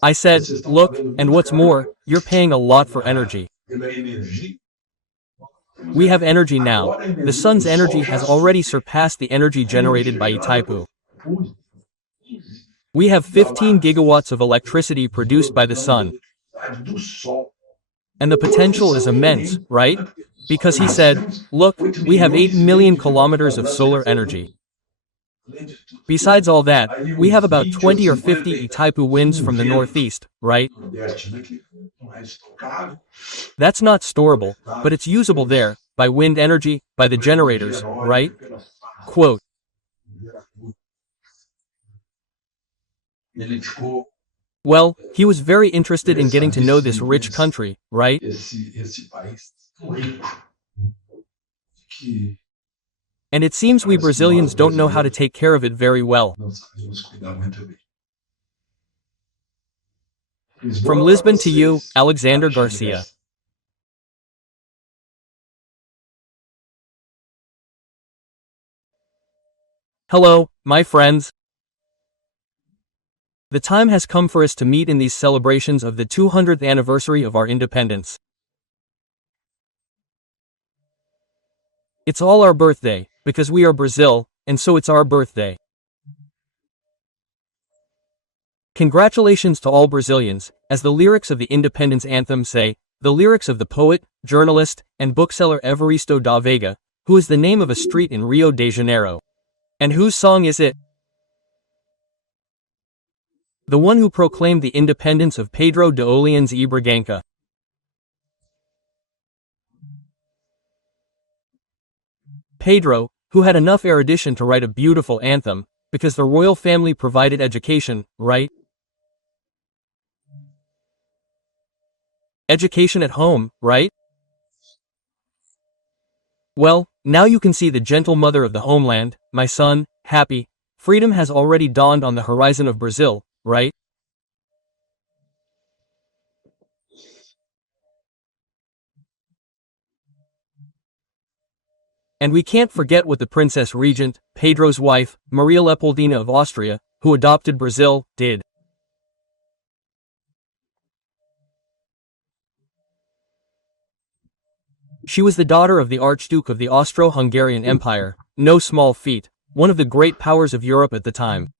I said, look, and what's more, you're paying a lot for energy. We have energy now. The sun's energy has already surpassed the energy generated by Itaipu. We have 15 gigawatts of electricity produced by the sun. And the potential is immense, right? Because he said, look, we have 8 million kilometers of solar energy. Besides all that, we have about 20 or 50 Itaipu winds from the northeast, right? That's not storable, but it's usable there, by wind energy, by the generators, right? Quote. Well, he was very interested in getting to know this rich country, right? And it seems we Brazilians don't know how to take care of it very well. From Lisbon to you, Alexander Garcia. Hello, my friends. The time has come for us to meet in these celebrations of the 200th anniversary of our independence. It's all our birthday, because we are Brazil, and so it's our birthday. Congratulations to all Brazilians, as the lyrics of the independence anthem say, the lyrics of the poet, journalist, and bookseller Evaristo da Veiga, who is the name of a street in Rio de Janeiro. And whose song is it? The one who proclaimed the independence of Pedro de Orleans e Bragança. Pedro, who had enough erudition to write a beautiful anthem, because the royal family provided education, right? Education at home, right? Well, now you can see the gentle mother of the homeland, my son, happy. Freedom has already dawned on the horizon of Brazil, right? And we can't forget what the Princess Regent, Pedro's wife, Maria Leopoldina of Austria, who adopted Brazil, did. She was the daughter of the Archduke of the Austro-Hungarian Empire, no small feat, one of the great powers of Europe at the time.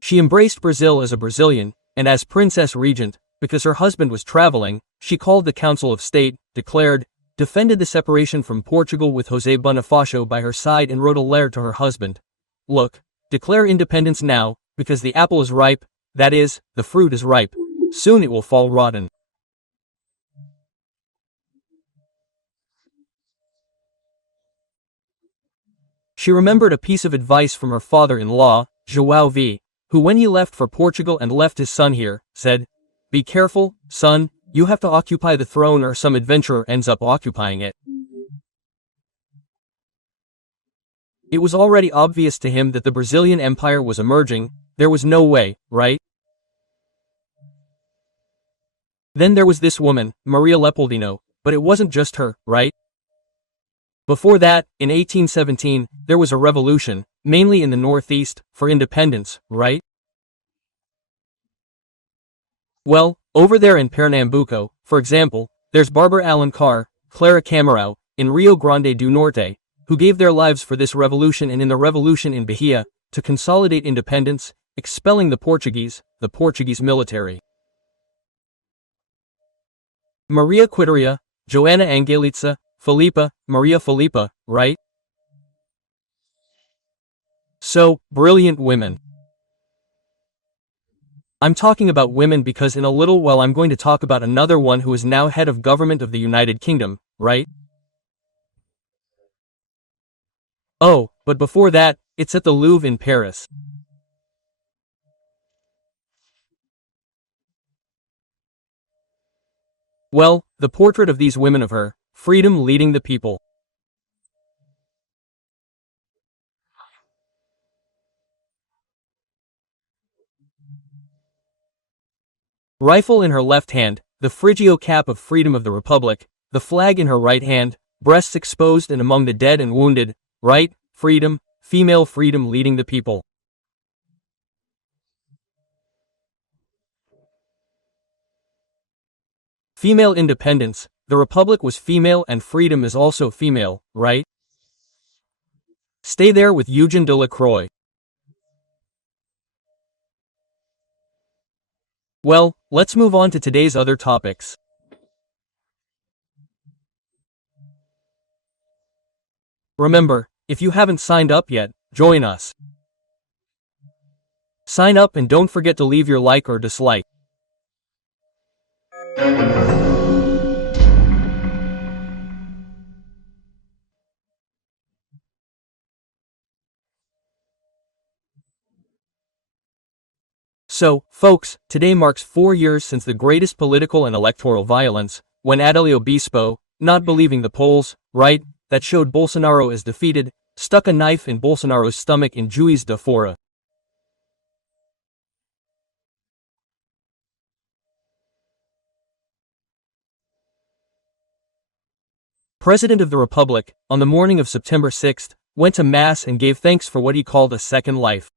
She embraced Brazil as a Brazilian, and as Princess Regent, because her husband was traveling, she called the Council of State, declared, defended the separation from Portugal with José Bonifacio by her side and wrote a letter to her husband. Look, declare independence now, because the apple is ripe, that is, the fruit is ripe. Soon it will fall rotten. She remembered a piece of advice from her father-in-law, João V., who when he left for Portugal and left his son here, said, be careful, son, you have to occupy the throne or some adventurer ends up occupying it. It was already obvious to him that the Brazilian Empire was emerging, there was no way, right? Then there was this woman, Maria Leopoldina, but it wasn't just her, right? Before that, in 1817, there was a revolution, mainly in the Northeast, for independence, right? Well, over there in Pernambuco, for example, there's Barbara Allen Carr, Clara Camarão, in Rio Grande do Norte, who gave their lives for this revolution and in the revolution in Bahia, to consolidate independence, expelling the Portuguese military. Maria Quiteria, Joana Angelica, Filipa, Maria Filipa, right? So, brilliant women. I'm talking about women because in a little while I'm going to talk about another one who is now head of government of the United Kingdom, right? Oh, but before that, it's at the Louvre in Paris. Well, the portrait of these women of her, freedom leading the people. Rifle in her left hand, the Frigio cap of freedom of the Republic, the flag in her right hand, breasts exposed and among the dead and wounded, right, freedom, female freedom leading the people. Female independence, the Republic was female and freedom is also female, right? Stay there with Eugène Delacroix. Well, let's move on to today's other topics. Remember, if you haven't signed up yet, join us. Sign up and don't forget to leave your like or dislike. So, folks, today marks 4 years since the greatest political and electoral violence, when Adelio Bispo, not believing the polls, right, that showed Bolsonaro as defeated, stuck a knife in Bolsonaro's stomach in Juiz de Fora. President of the Republic, on the morning of September 6, went to Mass and gave thanks for what he called a second life.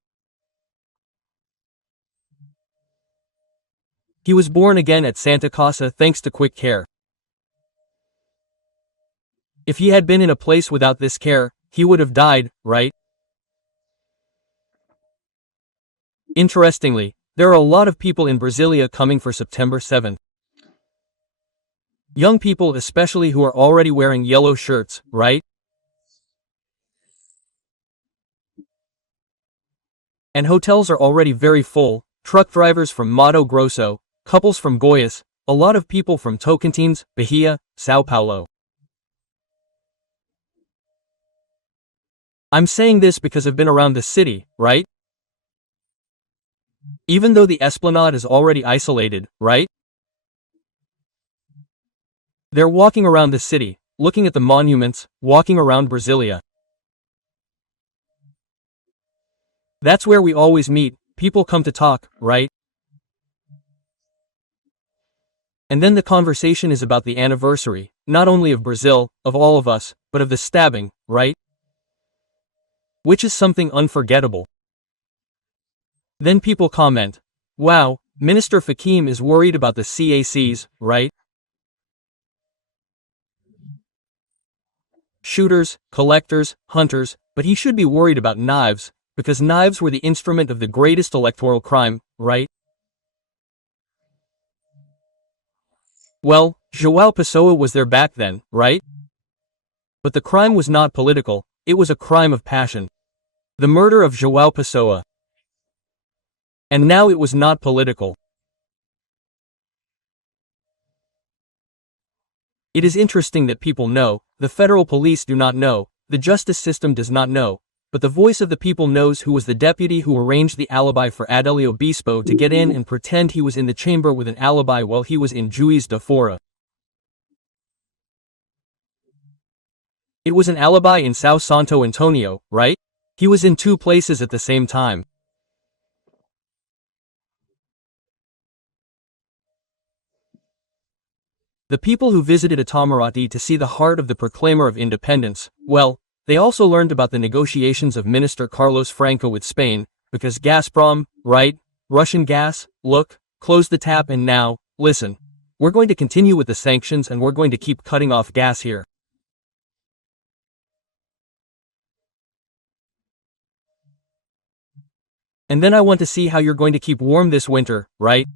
He was born again at Santa Casa thanks to quick care. If he had been in a place without this care, he would have died, right? Interestingly, there are a lot of people in Brasilia coming for September 7. Young people especially who are already wearing yellow shirts, right? And hotels are already very full, truck drivers from Mato Grosso, couples from Goiás, a lot of people from Tocantins, Bahia, São Paulo. I'm saying this because I've been around the city, right? Even though the Esplanade is already isolated, right? They're walking around the city, looking at the monuments, walking around Brasilia. That's where we always meet, people come to talk, right? And then the conversation is about the anniversary, not only of Brazil, of all of us, but of the stabbing, right? Which is something unforgettable. Then people comment, wow, Minister Fakim is worried about the CACs, right? Shooters, collectors, hunters, but he should be worried about knives, because knives were the instrument of the greatest electoral crime, right? Well, João Pessoa was there back then, right? But the crime was not political, it was a crime of passion. The murder of João Pessoa. And now it was not political. It is interesting that people know, the federal police do not know, the justice system does not know, but the voice of the people knows who was the deputy who arranged the alibi for Adelio Bispo to get in and pretend he was in the chamber with an alibi while he was in Juiz de Fora. It was an alibi in São Santo Antonio, right? He was in 2 places at the same time. The people who visited Itamaraty to see the heart of the proclaimer of independence, well, they also learned about the negotiations of Minister Carlos Franco with Spain, because Gazprom, right? Russian gas, look, closed the tap and now, listen. We're going to continue with the sanctions and we're going to keep cutting off gas here. And then I want to see how you're going to keep warm this winter, right?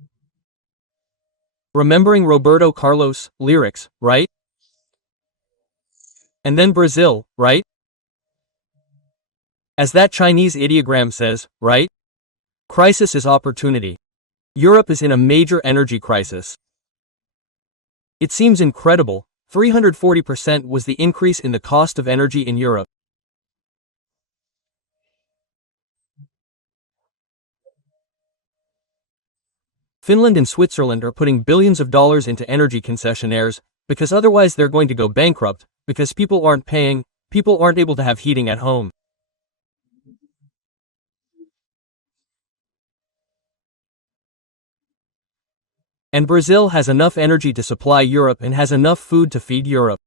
Remembering Roberto Carlos lyrics, right? And then Brazil, right? As that Chinese ideogram says, right? Crisis is opportunity. Europe is in a major energy crisis. It seems incredible, 340% was the increase in the cost of energy in Europe. Finland and Switzerland are putting billions of dollars into energy concessionaires, because otherwise they're going to go bankrupt, because people aren't paying, people aren't able to have heating at home. And Brazil has enough energy to supply Europe and has enough food to feed Europe.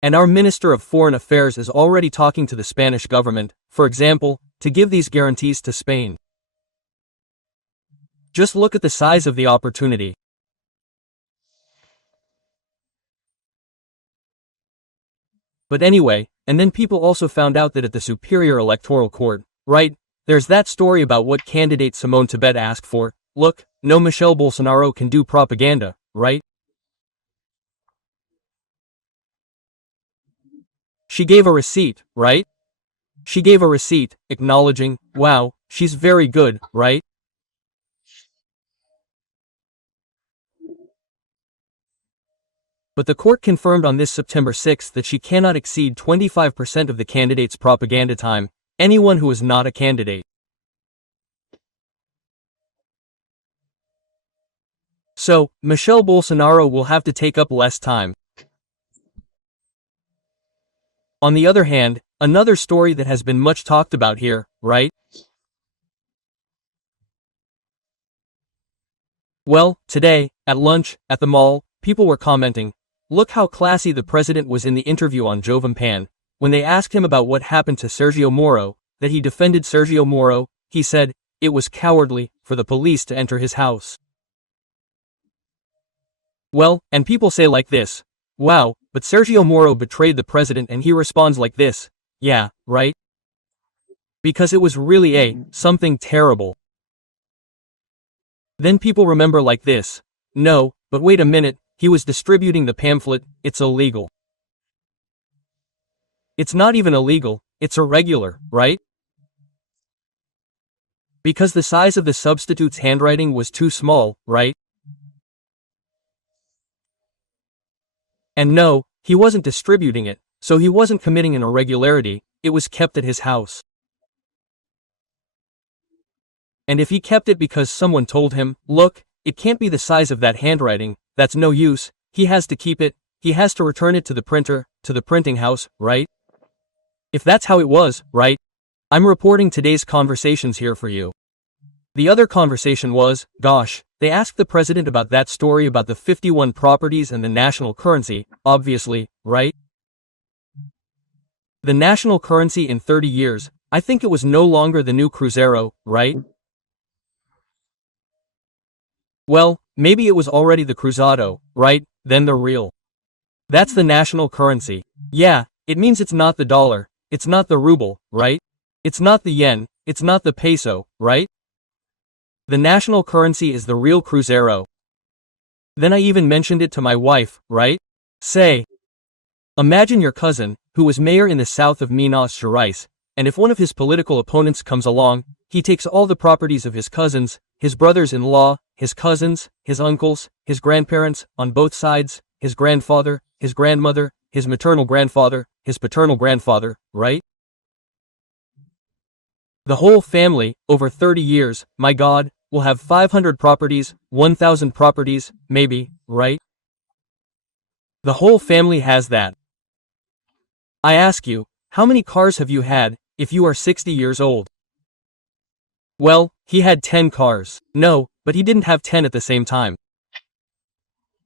And our Minister of Foreign Affairs is already talking to the Spanish government, for example, to give these guarantees to Spain. Just look at the size of the opportunity. But anyway, and then people also found out that at the Superior Electoral Court, right, there's that story about what candidate Simone Tebet asked for. Look, no Michel Bolsonaro can do propaganda, right? She gave a receipt, right? She gave a receipt, acknowledging, wow, she's very good, right? But the court confirmed on this September 6 that she cannot exceed 25% of the candidate's propaganda time, anyone who is not a candidate. So, Michel Bolsonaro will have to take up less time. On the other hand, another story that has been much talked about here, right? Well, today, at lunch, at the mall, people were commenting, look how classy the president was in the interview on Jovam Pan. When they asked him about what happened to Sergio Moro, that he defended Sergio Moro, he said, it was cowardly for the police to enter his house. Well, and people say like this, wow, but Sergio Moro betrayed the president, and he responds like this, yeah, right? Because it was really something terrible. Then people remember like this, no, but wait a minute, he was distributing the pamphlet, it's illegal. It's not even illegal, it's irregular, right? Because the size of the substitute's handwriting was too small, right? And no, he wasn't distributing it, so he wasn't committing an irregularity, it was kept at his house. And if he kept it because someone told him, look, it can't be the size of that handwriting, that's no use, he has to keep it, he has to return it to the printer, to the printing house, right? If that's how it was, right? I'm reporting today's conversations here for you. The other conversation was, gosh, they asked the president about that story about the 51 properties and the national currency, obviously, right? The national currency in 30 years, I think it was no longer the new Cruzeiro, right? Well, maybe it was already the Cruzado, right, then the real. That's the national currency. Yeah, it means it's not the dollar, it's not the ruble, right? It's not the yen, it's not the peso, right? The national currency is the real Cruzeiro. Then I even mentioned it to my wife, right? Say, imagine your cousin, who was mayor in the south of Minas Gerais, and if one of his political opponents comes along, he takes all the properties of his cousins, his brothers-in-law, his cousins, his uncles, his grandparents, on both sides, his grandfather, his grandmother, his maternal grandfather, his paternal grandfather, right? The whole family, over 30 years, my God, will have 500 properties, 1,000 properties, maybe, right? The whole family has that. I ask you, how many cars have you had, if you are 60 years old? Well, he had 10 cars. No, But he didn't have 10 at the same time.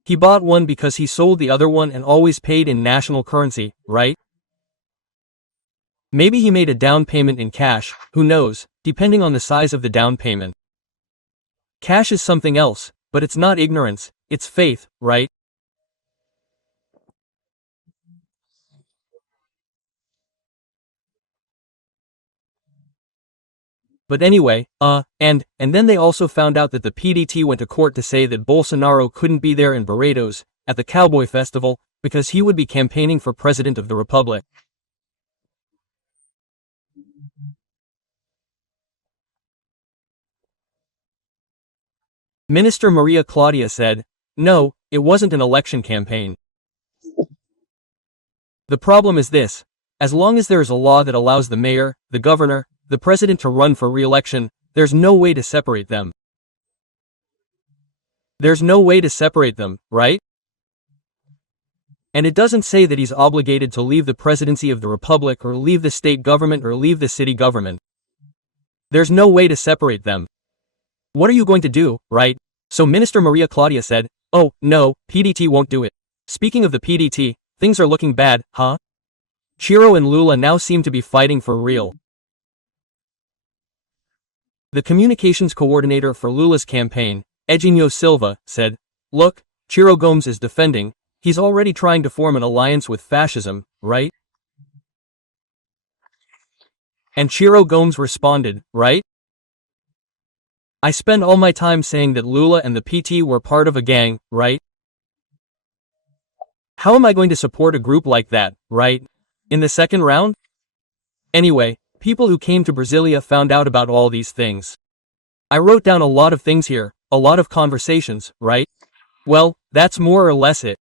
He bought one because he sold the other one and always paid in national currency, right? Maybe he made a down payment in cash, who knows, depending on the size of the down payment. Cash is something else, but it's not ignorance, it's faith, right? But anyway, and then they also found out that the PDT went to court to say that Bolsonaro couldn't be there in Barbados, at the Cowboy Festival, because he would be campaigning for President of the Republic. Minister Maria Claudia said, "No, it wasn't an election campaign. The problem is this. As long as there is a law that allows the mayor, the governor, the president to run for re-election, there's no way to separate them. There's no way to separate them, right? And it doesn't say that he's obligated to leave the presidency of the republic or leave the state government or leave the city government. There's no way to separate them. What are you going to do, right?" So Minister Maria Claudia said, "Oh, no, PDT won't do it. Speaking of the PDT, things are looking bad, huh? Ciro and Lula now seem to be fighting for real." The communications coordinator for Lula's campaign, Eugenio Silva, said, "Look, Ciro Gomes is defending, he's already trying to form an alliance with fascism, right?" And Ciro Gomes responded, "Right? I spend all my time saying that Lula and the PT were part of a gang, right? How am I going to support a group like that, right? In the second round?" Anyway, people who came to Brasilia found out about all these things. I wrote down a lot of things here, a lot of conversations, right? Well, that's more or less it.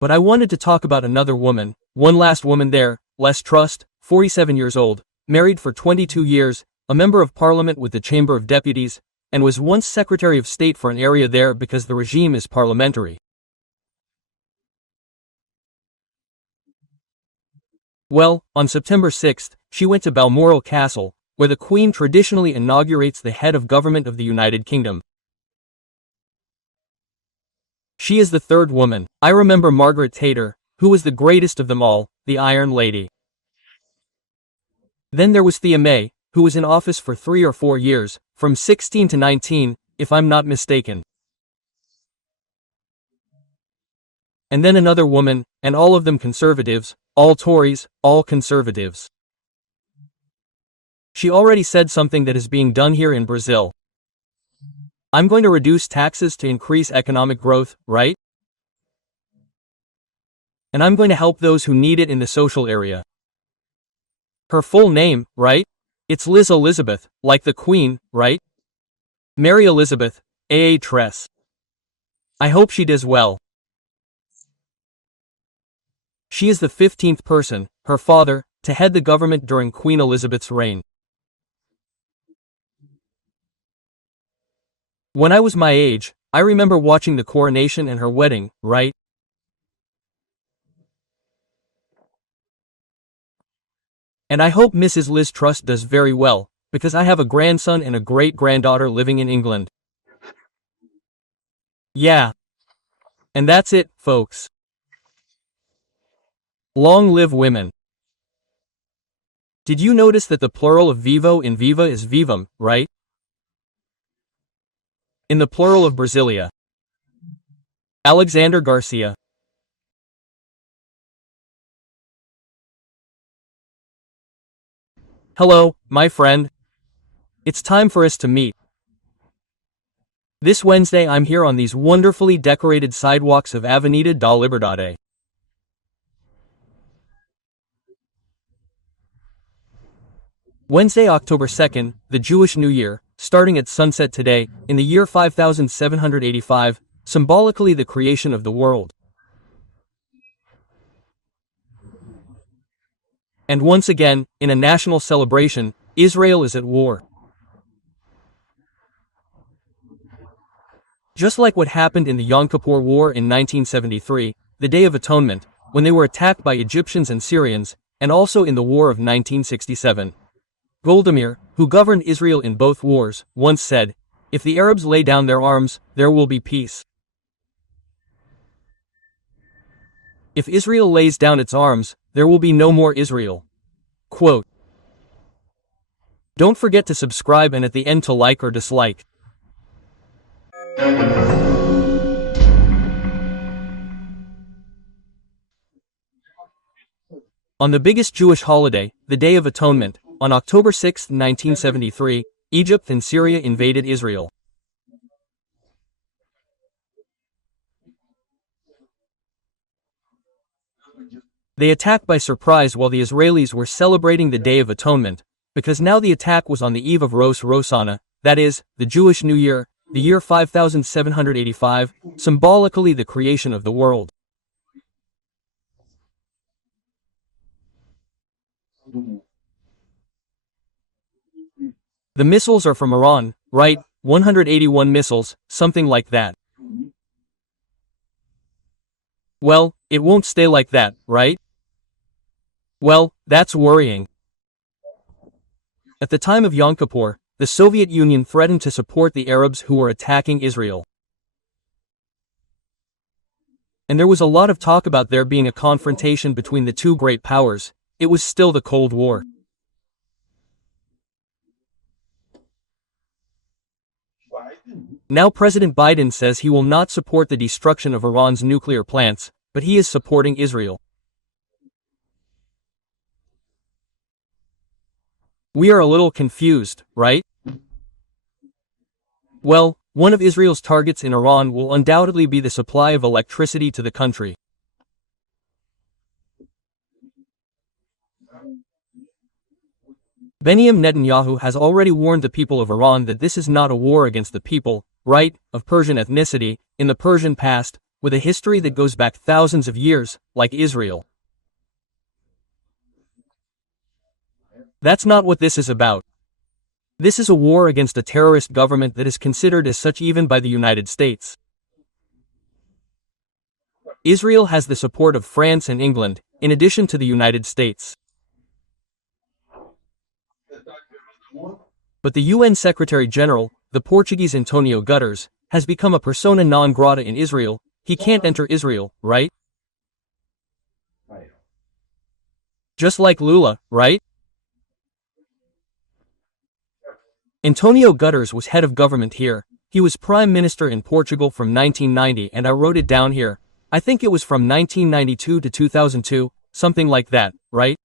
But I wanted to talk about another woman, one last woman there, Les Trust, 47 years old, married for 22 years, a member of parliament with the Chamber of Deputies, and was once Secretary of State for an area there because the regime is parliamentary. Well, on September 6th, she went to Balmoral Castle, where the Queen traditionally inaugurates the head of government of the United Kingdom. She is the third woman. I remember Margaret Taylor, who was the greatest of them all, the Iron Lady. Then there was Thea May, who was in office for 3 or 4 years, from 16 to 19, if I'm not mistaken. And then another woman, and all of them conservatives, all Tories, all conservatives. She already said something that is being done here in Brazil. I'm going to reduce taxes to increase economic growth, right? And I'm going to help those who need it in the social area. Her full name, right? It's Liz Elizabeth, like the Queen, right? Mary Elizabeth, A.A. Tress. I hope she does well. She is the 15th person, her father, to head the government during Queen Elizabeth's reign. When I was my age, I remember watching the coronation and her wedding, right? And I hope Mrs. Liz Truss does very well, because I have a grandson and a great-granddaughter living in England. Yeah. And that's it, folks. Long live women. Did you notice that the plural of vivo in viva is vivum, right? In the plural of Brasilia. Alexander Garcia. Hello, my friend. It's time for us to meet. This Wednesday I'm here on these wonderfully decorated sidewalks of Avenida da Liberdade. Wednesday, October 2nd, the Jewish New Year, starting at sunset today, in the year 5785, symbolically the creation of the world. And once again, in a national celebration, Israel is at war. Just like what happened in the Yom Kippur War in 1973, the Day of Atonement, when they were attacked by Egyptians and Syrians, and also in the War of 1967. Goldamir, who governed Israel in both wars, once said, "If the Arabs lay down their arms, there will be peace. If Israel lays down its arms, there will be no more Israel." Quote. Don't forget to subscribe and at the end to like or dislike. On the biggest Jewish holiday, the Day of Atonement, on October 6, 1973, Egypt and Syria invaded Israel. They attacked by surprise while the Israelis were celebrating the Day of Atonement, because now the attack was on the eve of Rosh Hashanah, that is, the Jewish New Year, the year 5785, symbolically the creation of the world. The missiles are from Iran, right? 181 missiles, something like that. Well, it won't stay like that, right? Well, that's worrying. At the time of Yom Kippur, the Soviet Union threatened to support the Arabs who were attacking Israel. And there was a lot of talk about there being a confrontation between the two great powers. It was still the Cold War. Now President Biden says he will not support the destruction of Iran's nuclear plants, but he is supporting Israel. We are a little confused, right? Well, one of Israel's targets in Iran will undoubtedly be the supply of electricity to the country. Benjamin Netanyahu has already warned the people of Iran that this is not a war against the people, right, of Persian ethnicity, in the Persian past, with a history that goes back thousands of years, like Israel. That's not what this is about. This is a war against a terrorist government that is considered as such even by the United States. Israel has the support of France and England, in addition to the United States. But the UN Secretary General, the Portuguese Antonio Guterres, has become a persona non grata in Israel. He can't enter Israel, right? Just like Lula, right? Antonio Guterres was head of government here. He was prime minister in Portugal from 1990 and I wrote it down here. I think it was from 1992 to 2002, something like that, right?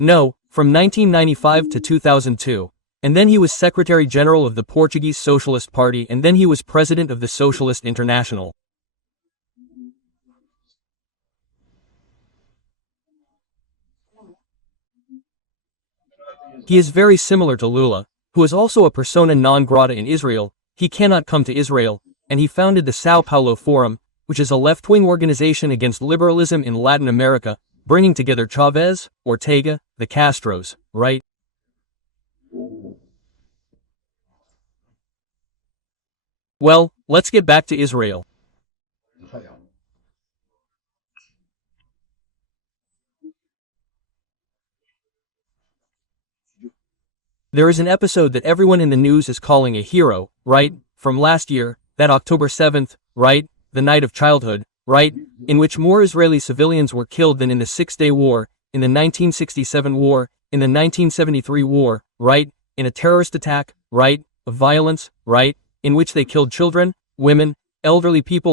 No, from 1995 to 2002. And then he was Secretary General of the Portuguese Socialist Party and then he was President of the Socialist International. He is very similar to Lula, who is also a persona non grata in Israel. He cannot come to Israel, and he founded the Sao Paulo Forum, which is a left-wing organization against liberalism in Latin America, bringing together Chavez, Ortega, the Castros, right? Well, let's get back to Israel. There is an episode that everyone in the news is calling a hero, right, from last year, that October 7th, right, the night of childhood, right, in which more Israeli civilians were killed than in the Six-Day War, in the 1967 war, in the 1973 war, right, in a terrorist attack, right, of violence, right, in which they killed children, women, elderly people